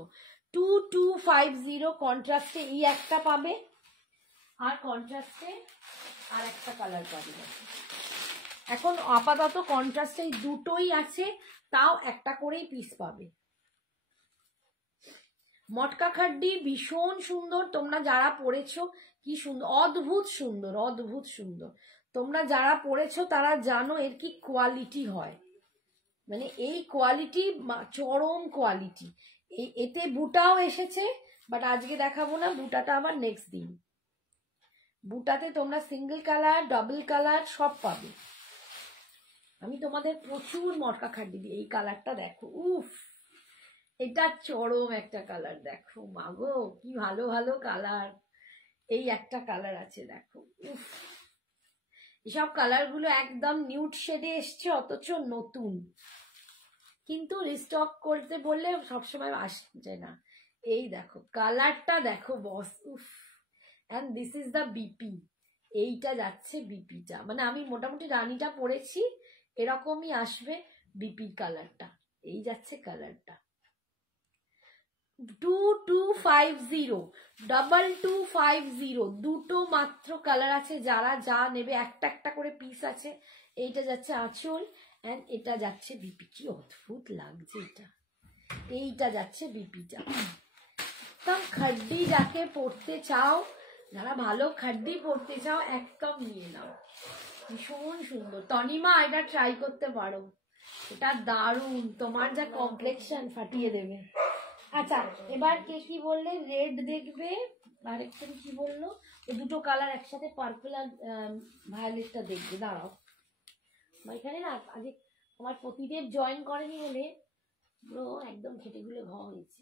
2250 কন্ট্রাস্টে এই একটা পাবে, আর কন্ট্রাস্টে আর একটা কালার পাবে। এখন আপাতত কন্ট্রাস্টে এই দুটোই আছে, তাও একটা করেই পিস পাবে। মটকা খাড্ডি ভীষণ সুন্দর, তোমরা যারা পড়েছো কি সুন্দর, অদ্ভুত সুন্দর, অদ্ভুত সুন্দর। তোমরা যারা পড়েছো তারা জানো এর কি কোয়ালিটি হয়, মানে এই কোয়ালিটি চরম কোয়ালিটি। এতে বুটাও এসেছে, বাট আজকে দেখাবো না, বুটাটা আবার নেক্সট দিন। বুটাতে তোমরা সিঙ্গেল কালার, ডাবল কালার সব পাবে। আমি তোমাদের প্রচুর মটকা খাড্ডি দিই। এই কালারটা দেখো, উফ এটা চরম একটা কালার, দেখো মাগো কি ভালো ভালো কালার। এই একটা কালার আছে দেখো, উফ এসব কালার গুলো একদম নিউড শেডে এসছে, অথচ নতুন, কিন্তু রিস্টক করতে বললে সবসময় আসছে না। এই দেখো কালারটা দেখো বস, উফ। And this is the BP, এইটা যাচ্ছে বিপিটা, মানে আমি মোটামুটি রানীটা পরেছি, এরকমই আসবে বিপির কালারটা। এই যাচ্ছে কালারটা 2250, 2250, দুটো মাত্র কালার আছে। যারা যা নেবে একটা একটা করে পিস আছে। এইটা যাচ্ছে আঁচল, এন্ড এটা যাচ্ছে বিপি। কি অদ্ভুত লাগছে এটা। এইটা যাচ্ছে বিপিটা। একদম খাড্ডি যাকে পড়তে চাও, যারা ভালো খাড্ডি পড়তে চাও একদম নিয়ে নাও, ভীষণ সুন্দর। তনিমা এটা ট্রাই করতে পারো, এটা দারুণ, তোমার যা কমপ্লেক্সন ফাটিয়ে দেবে। আচ্ছা এবার কে কি বললে, রেড দেখবে, আরেকজন কি বললো, দুটো কালার একসাথে পার্পল আর ভায়োলেটটা দেখবে। দাঁড়াও এখানে না আজকে আমার প্রতিদেব জয়েন করেনি বলে পুরো একদম খেটে গুলো ঘ হয়েছে।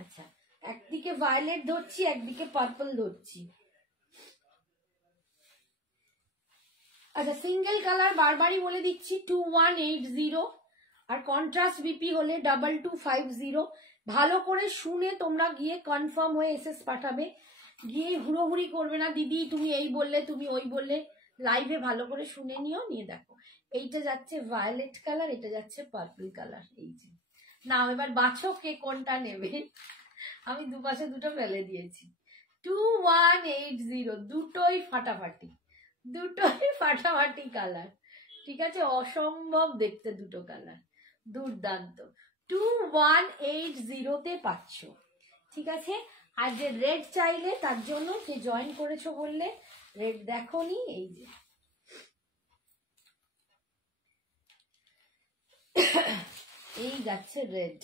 আচ্ছা একদিকে ভায়োলেট ধরছি, একদিকে পার্পল ধরছি। আচ্ছা সিঙ্গেল কালার বারবারই বলে দিচ্ছি 2180, আর কন্ট্রাস্ট বিপি হলে 2250। ভালো করে শুনে তোমরা গিয়ে কনফার্ম হয়ে এসএস পাঠাবে, গিয়ে হুড়োহুড়ি করবে না দিদি তুমি এই বললে তুমি ওই বললে। লাইভে ভালো করে শুনে নিও, নিয়ে দেখো। এইটা যাচ্ছে ভায়োলেট কালার, এটা যাচ্ছে পার্পল কালার। এই যে নাও এবার বাছো কে কোনটা নেবে। আমি দুপাশে দুটো ফেলে দিয়েছি। 2180, দুটোই ফাটাফাটি, দুটোই ফাটাফাটি কালার, ঠিক আছে, অসম্ভব দেখতে দুটো কালার, দুর্দান্ত। 2180 তে পাচ্ছ, ঠিক আছে। আর যে রেড চাইলে তার জন্য যে জয়েন করেছো বললে রেড দেখোনি, এই যে এই যাচ্ছে রেড।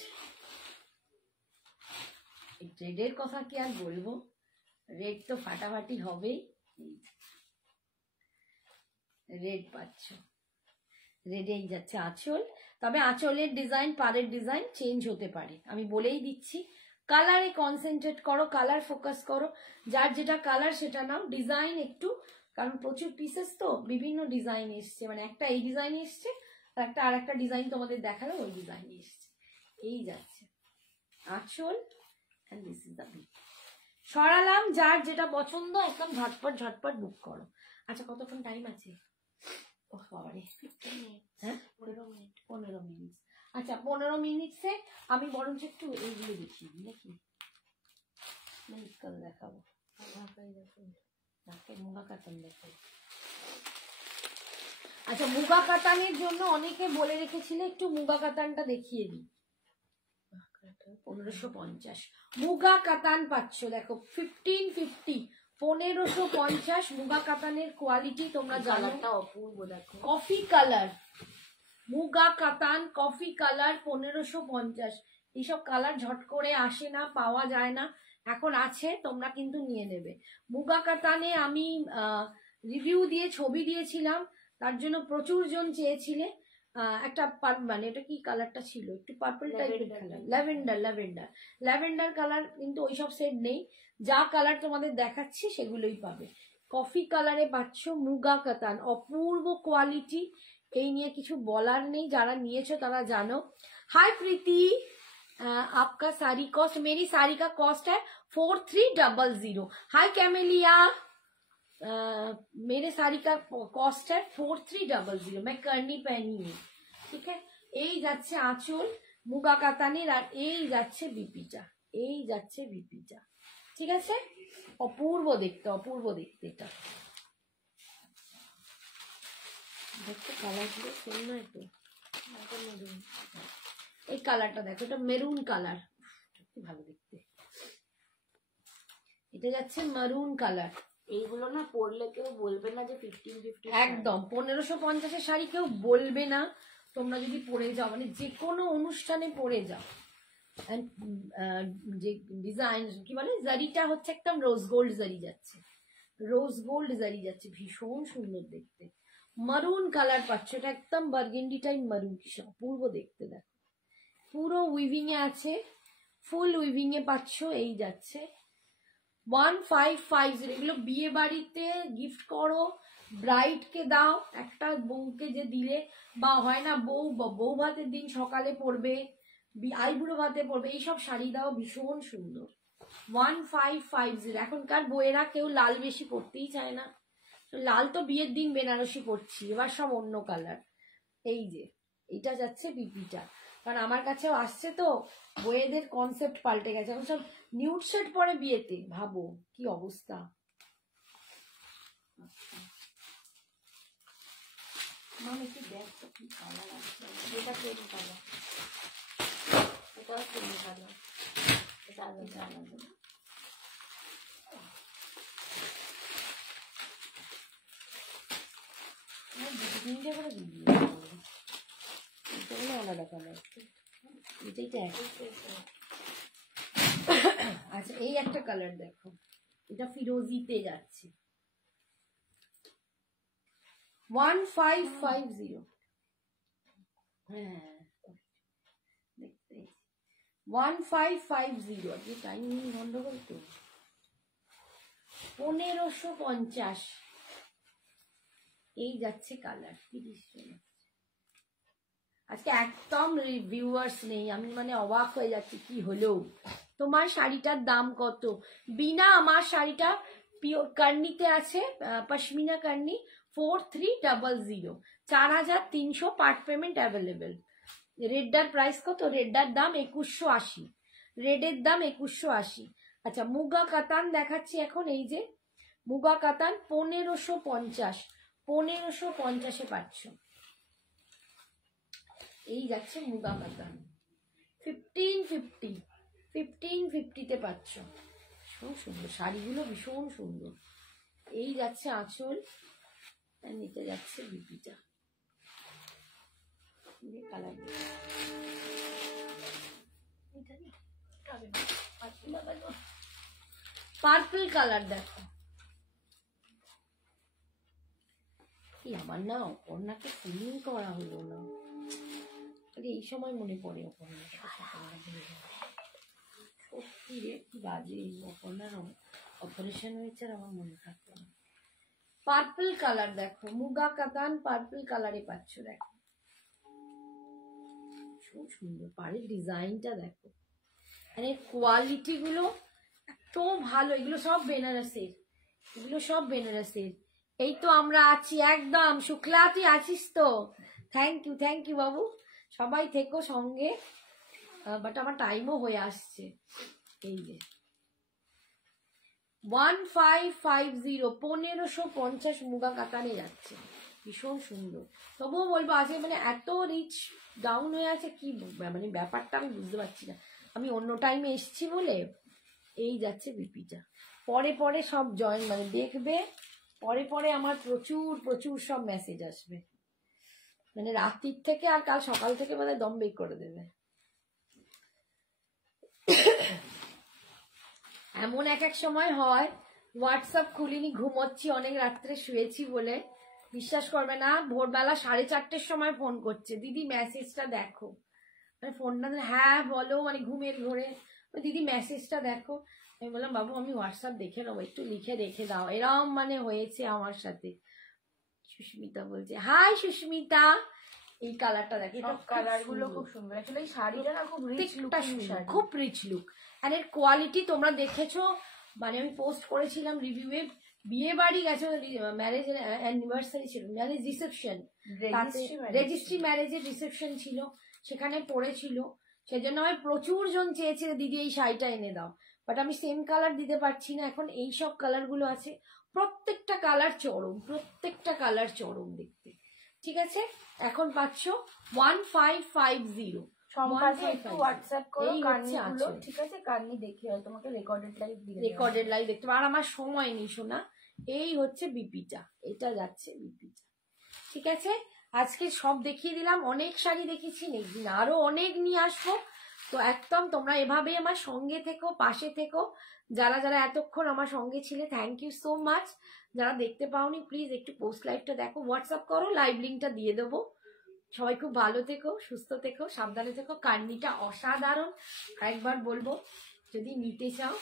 রেডের কথা কি আর বলবো, রেড তো ফাটাফাটি হবেই। রেড পাচ্ছ, রেডেই যাচ্ছে আঁচল। তবে আঁচলের ডিজাইন, পাড়ের ডিজাইন চেঞ্জ হতে পারে, আমি বলেই দিচ্ছি। কালারে কনসেন্ট্রেট করো, কালার ফোকাস করো, যার যেটা কালার সেটা নাও। ডিজাইন একটু, কারণ প্রচুর পিসেস তো বিভিন্ন ডিজাইন এসছে, মানে একটা এই ডিজাইন এসছে, আর একটা ডিজাইন তোমাদের দেখালো ওই ডিজাইন এসছে। এই যাচ্ছে আঁচল, and this is the bit. সরালাম, যার যেটা পছন্দ একদম ঝটপট ঝটপট বুক করো। আচ্ছা কতক্ষণ টাইম আছে? ও বাবারে, 15 মিনিট। আচ্ছা 15 মিনিটসে আমি বরঞ্চ একটু এইগুলো দেখিয়ে দিই নাকি, কাল দেখাবো। মুগা কাতান দেখো। আচ্ছা মুগা কাতানের জন্য অনেকে বলে রেখেছিলে একটু মুগা কাতানটা দেখিয়ে দিই। 1550 মুগা কাতান পাচ্ছ, দেখো 1550, 1550 মুগা কাতানের কোয়ালিটি তোমরা জানো। অপূর্ব, দেখো কফি কালার মুগা কাতান, কফি কালার 1550। এইসব কালার ঝট করে আসে না, পাওয়া যায় না, এখন আছে, তোমরা কিন্তু নিয়ে নেবে। মুগা কাতানে আমি রিভিউ দিয়ে ছবি দিয়েছিলাম, তার জন্য প্রচুর জন চেয়েছিলে। একটা মানে এটা কি কালারটা ছিল, একটু পার্পল টাইপের কালার, ল্যাভেন্ডার কালার, কিন্তু ওইসব সেট নেই। যা কালার তোমাদের দেখাচ্ছি সেগুলোই পাবে। কফি কালারে পাচ্ছ মুগা কাতান, অপূর্ব কোয়ালিটি, এই নিয়ে কিছু বলার নেই, যারা নিয়েছো তারা জানো। हाय प्रीति, आपका साड़ी कॉस्ट, मेरी साड़ी का कॉस्ट है 4300। हाय कैमेलिया, मेरे साड़ी का कॉस्ट है 4300, मैं करनी पहनी हूँ। ठीक है, এই যাচ্ছে আঁচল মুগা কাতানের, আর এই যাচ্ছে বিপিটা, এই যাচ্ছে বিপিটা। ঠিক আছে, অপূর্ব দেখতে, অপূর্ব দেখতে। এটা দেখতে কালারগুলো সুন্দর, একটু এই কালারটা দেখো, এটা মেরুন কালার, ভালো দেখতে। এটা যাচ্ছে মেরুন কালার। এইগুলো না পরলে কেউ বলবে না যে 1550, একদম 1550 শাড়ি কেউ বলবে না। তোমরা যদি পরে যাও, মানে যে কোনো অনুষ্ঠানে পরে যাও, যে ডিজাইন কি বলে, জারিটা হচ্ছে একদম রোজ গোল্ড জারি যাচ্ছে, রোজ গোল্ড জারি যাচ্ছে, ভীষণ সুন্দর দেখতে। মারুন কালার পাচ্ছ, এটা একদম বার্গেন্ডি টাইপ মারুন, কি অপূর্ব দেখতে। দেখো পুরো উইভিং এ আছে, ফুল উইভিং এ পাচ্ছ। এই যাচ্ছে 1550। এগুলো বিয়ে বাড়িতে গিফট করো, ব্রাইড কে দাও, একটা বউকে যে দিলে, বা হয় না বউ ভাতের দিন সকালে পরবে, আইবুড়ো ভাতে পরবে, এইসব শাড়ি দাও, ভীষণ সুন্দর। 1550। এখনকার বউয়েরা কেউ লাল বেশি পরতেই চায় না, লাল তো বিয়ের দিন বেনারসি পরছি, এবার সব অন্য কালার। এই যে এটা যাচ্ছে বিপিটা, কারণ আমার কাছেও আসছে তো, বইয়েদের কনসেপ্ট পাল্টে গেছে, এখন সব নিউড শেড পরে বিয়েতে, ভাবো কি অবস্থা। মানে কি দেখো কি কালার আছে, এটা ক্রিম কালার, এটা ক্রিম কালার, এটা আলাদা আলাদা। আলাদা কালার, আচ্ছা এই একটা কালার দেখো, এটা ফিরোজিতে যাচ্ছে 1550। হ্যাঁ দেখতে 1550, আজকে টাইম গন্ডগোল তো। 1550 এই যাচ্ছে কালার। 30 আজকে একদম রিভিউয়ার্স নেই, আমি মানে অবাক হয়ে যাচ্ছি, কি হলো। তোমার শাড়িটার দাম কত? বিনা, আমার শাড়িটা পিওর কার্নিতে আছে, পশমিনা কার্নি, 4300, 4300 পার্ট পেমেন্ট অ্যাভেলেবেল। রেডটার প্রাইস কত? রেডটার দাম 2180, রেডের দাম 2180। আচ্ছা মুগা কাতান দেখাচ্ছি এখন, এই যে মুগা কাতান 1550, 1550-এ পাচ্ছ। এই যাচ্ছে মুগা কাতান 1550, 1550-তে পাচ্ছ। ভীষণ সুন্দর শাড়িগুলো, ভীষণ সুন্দর। এই যাচ্ছে আঁচল, আর নিতে যাচ্ছে বিপিটা। কালার পার্পল কালার দেখো। আমার না অপর্ণাকে ফিলিং করা হলো না, এই সময় মনে পড়ে অপর্ণা। সত্যি রে, কি বাজে, অপর্ণার অপারেশন হয়েছে আর আমার মনে থাকতো না। পার্পল কালার দেখো, মুগা কাতান পার্পল কালারে পাচ্ছ। দেখো খুব সুন্দর, পাড়ের ডিজাইনটা দেখো, মানে কোয়ালিটি গুলো এত ভালো। এগুলো সব বেনারসের, এগুলো সব বেনারসের। এই তো আমরা আছি একদম। শুক্লা তুই আছিস তো? থ্যাংক ইউ বাবু, সবাই থেকো সঙ্গে। বাট আমার টাইমও হয়ে আসছে। এই যে 1550, 1550 মুগা কাতানে যাচ্ছে, ভীষণ সুন্দর। তবুও বলবো আজকে মানে এত রিচ ডাউন হয়ে আছে, কি মানে ব্যাপারটা আমি বুঝতে পারছি না। আমি অন্য টাইমে এসছি বলে। এই যাচ্ছে বিপিটা। পরে সব জয়েন মানে দেখবে, পরে আমার প্রচুর সব মেসেজ আসবে, মানে রাত্রির থেকে আর কাল সকাল থেকে বোধহয় দম বের করে দেবে। এমন এক সময় হয় হোয়াটসঅ্যাপ খুলিনি, ঘুমোচ্ছি, অনেক রাত্রে শুয়েছি বলে, বিশ্বাস করবে না, ভোরবেলা 4:30-র সময় ফোন করছে, দিদি মেসেজটা দেখো। মানে ফোনটা, হ্যাঁ বলো, মানে ঘুমের ঘোরে, দিদি মেসেজটা দেখো। আমি বললাম বাবু আমি হোয়াটসঅ্যাপ দেখে নেবো, একটু লিখে রেখে দাও। এরম মানে হয়েছে আমার সাথে। সুস্মিতা বলছে হাই সুস্মিতা। এই কালারটা দেখো, সব কালার গুলো খুব সুন্দর। আসলে এই শাড়িটা না খুব রিচ লুক, খুব রিচ লুক। আর এর কোয়ালিটি তোমরা দেখেছো, মানে আমি পোস্ট করেছিলাম রিভিউয়ে। বিয়ে বাড়ি গেছো, ম্যারেজ অ্যানিভার্সারি ছিল, ম্যারেজ রিসেপশন, রেজিস্ট্রি ম্যারেজের রিসেপশন ছিল, সেখানে পড়েছিল। সেজন্য আমার প্রচুর জন চেয়েছে দিদি এই শাড়িটা এনে দাও, বাট আমি সেম কালার দিতে পারছি না। এখন এই সব কালার গুলো আছে, প্রত্যেকটা কালার চরম দেখতে। ঠিক আছে, এখন পাচ্ছ 1550। হোয়াটসঅ্যাপ করো কার্নিগুলো, ঠিক আছে? কার্নি দেখি, হয় তোমাকে রেকর্ডেড লাইভ দেখতে পারো। আর আমার সময় নেই শোনা। এই হচ্ছে বিপিটা, এটা যাচ্ছে বিপিটা। ঠিক আছে, আজকে সব দেখিয়ে দিলাম, অনেক শাড়ি দেখিয়েছি, একদিন আরো অনেক নিয়ে আসবো। তো একদম তোমরা এভাবেই আমার সঙ্গে থেকো, পাশে থেকো। যারা এতক্ষণ আমার সঙ্গে ছিলে, থ্যাংক ইউ সো মাচ। যারা দেখতে পাওনি প্লিজ একটু পোস্ট লাইভটা দেখো, হোয়াটসঅ্যাপ করো, লাইভ লিঙ্কটা দিয়ে দেবো। সবাই খুব ভালো থেকো, সুস্থ থেকো, সাবধানে থেকো। কার্নিটা অসাধারণ, আরেকবার বলবো, যদি নিতে চাও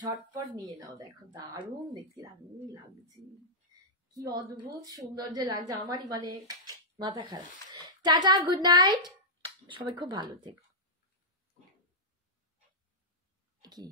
ঝটপট নিয়ে নাও। দেখো দারুণ দেখতে, দারুণ লাগছে, কি অদ্ভুত সুন্দর যে লাগছে, আমারই মানে মাথা খারাপ। টাটা, গুড নাইট, সবাই খুব ভালো থেকো। কি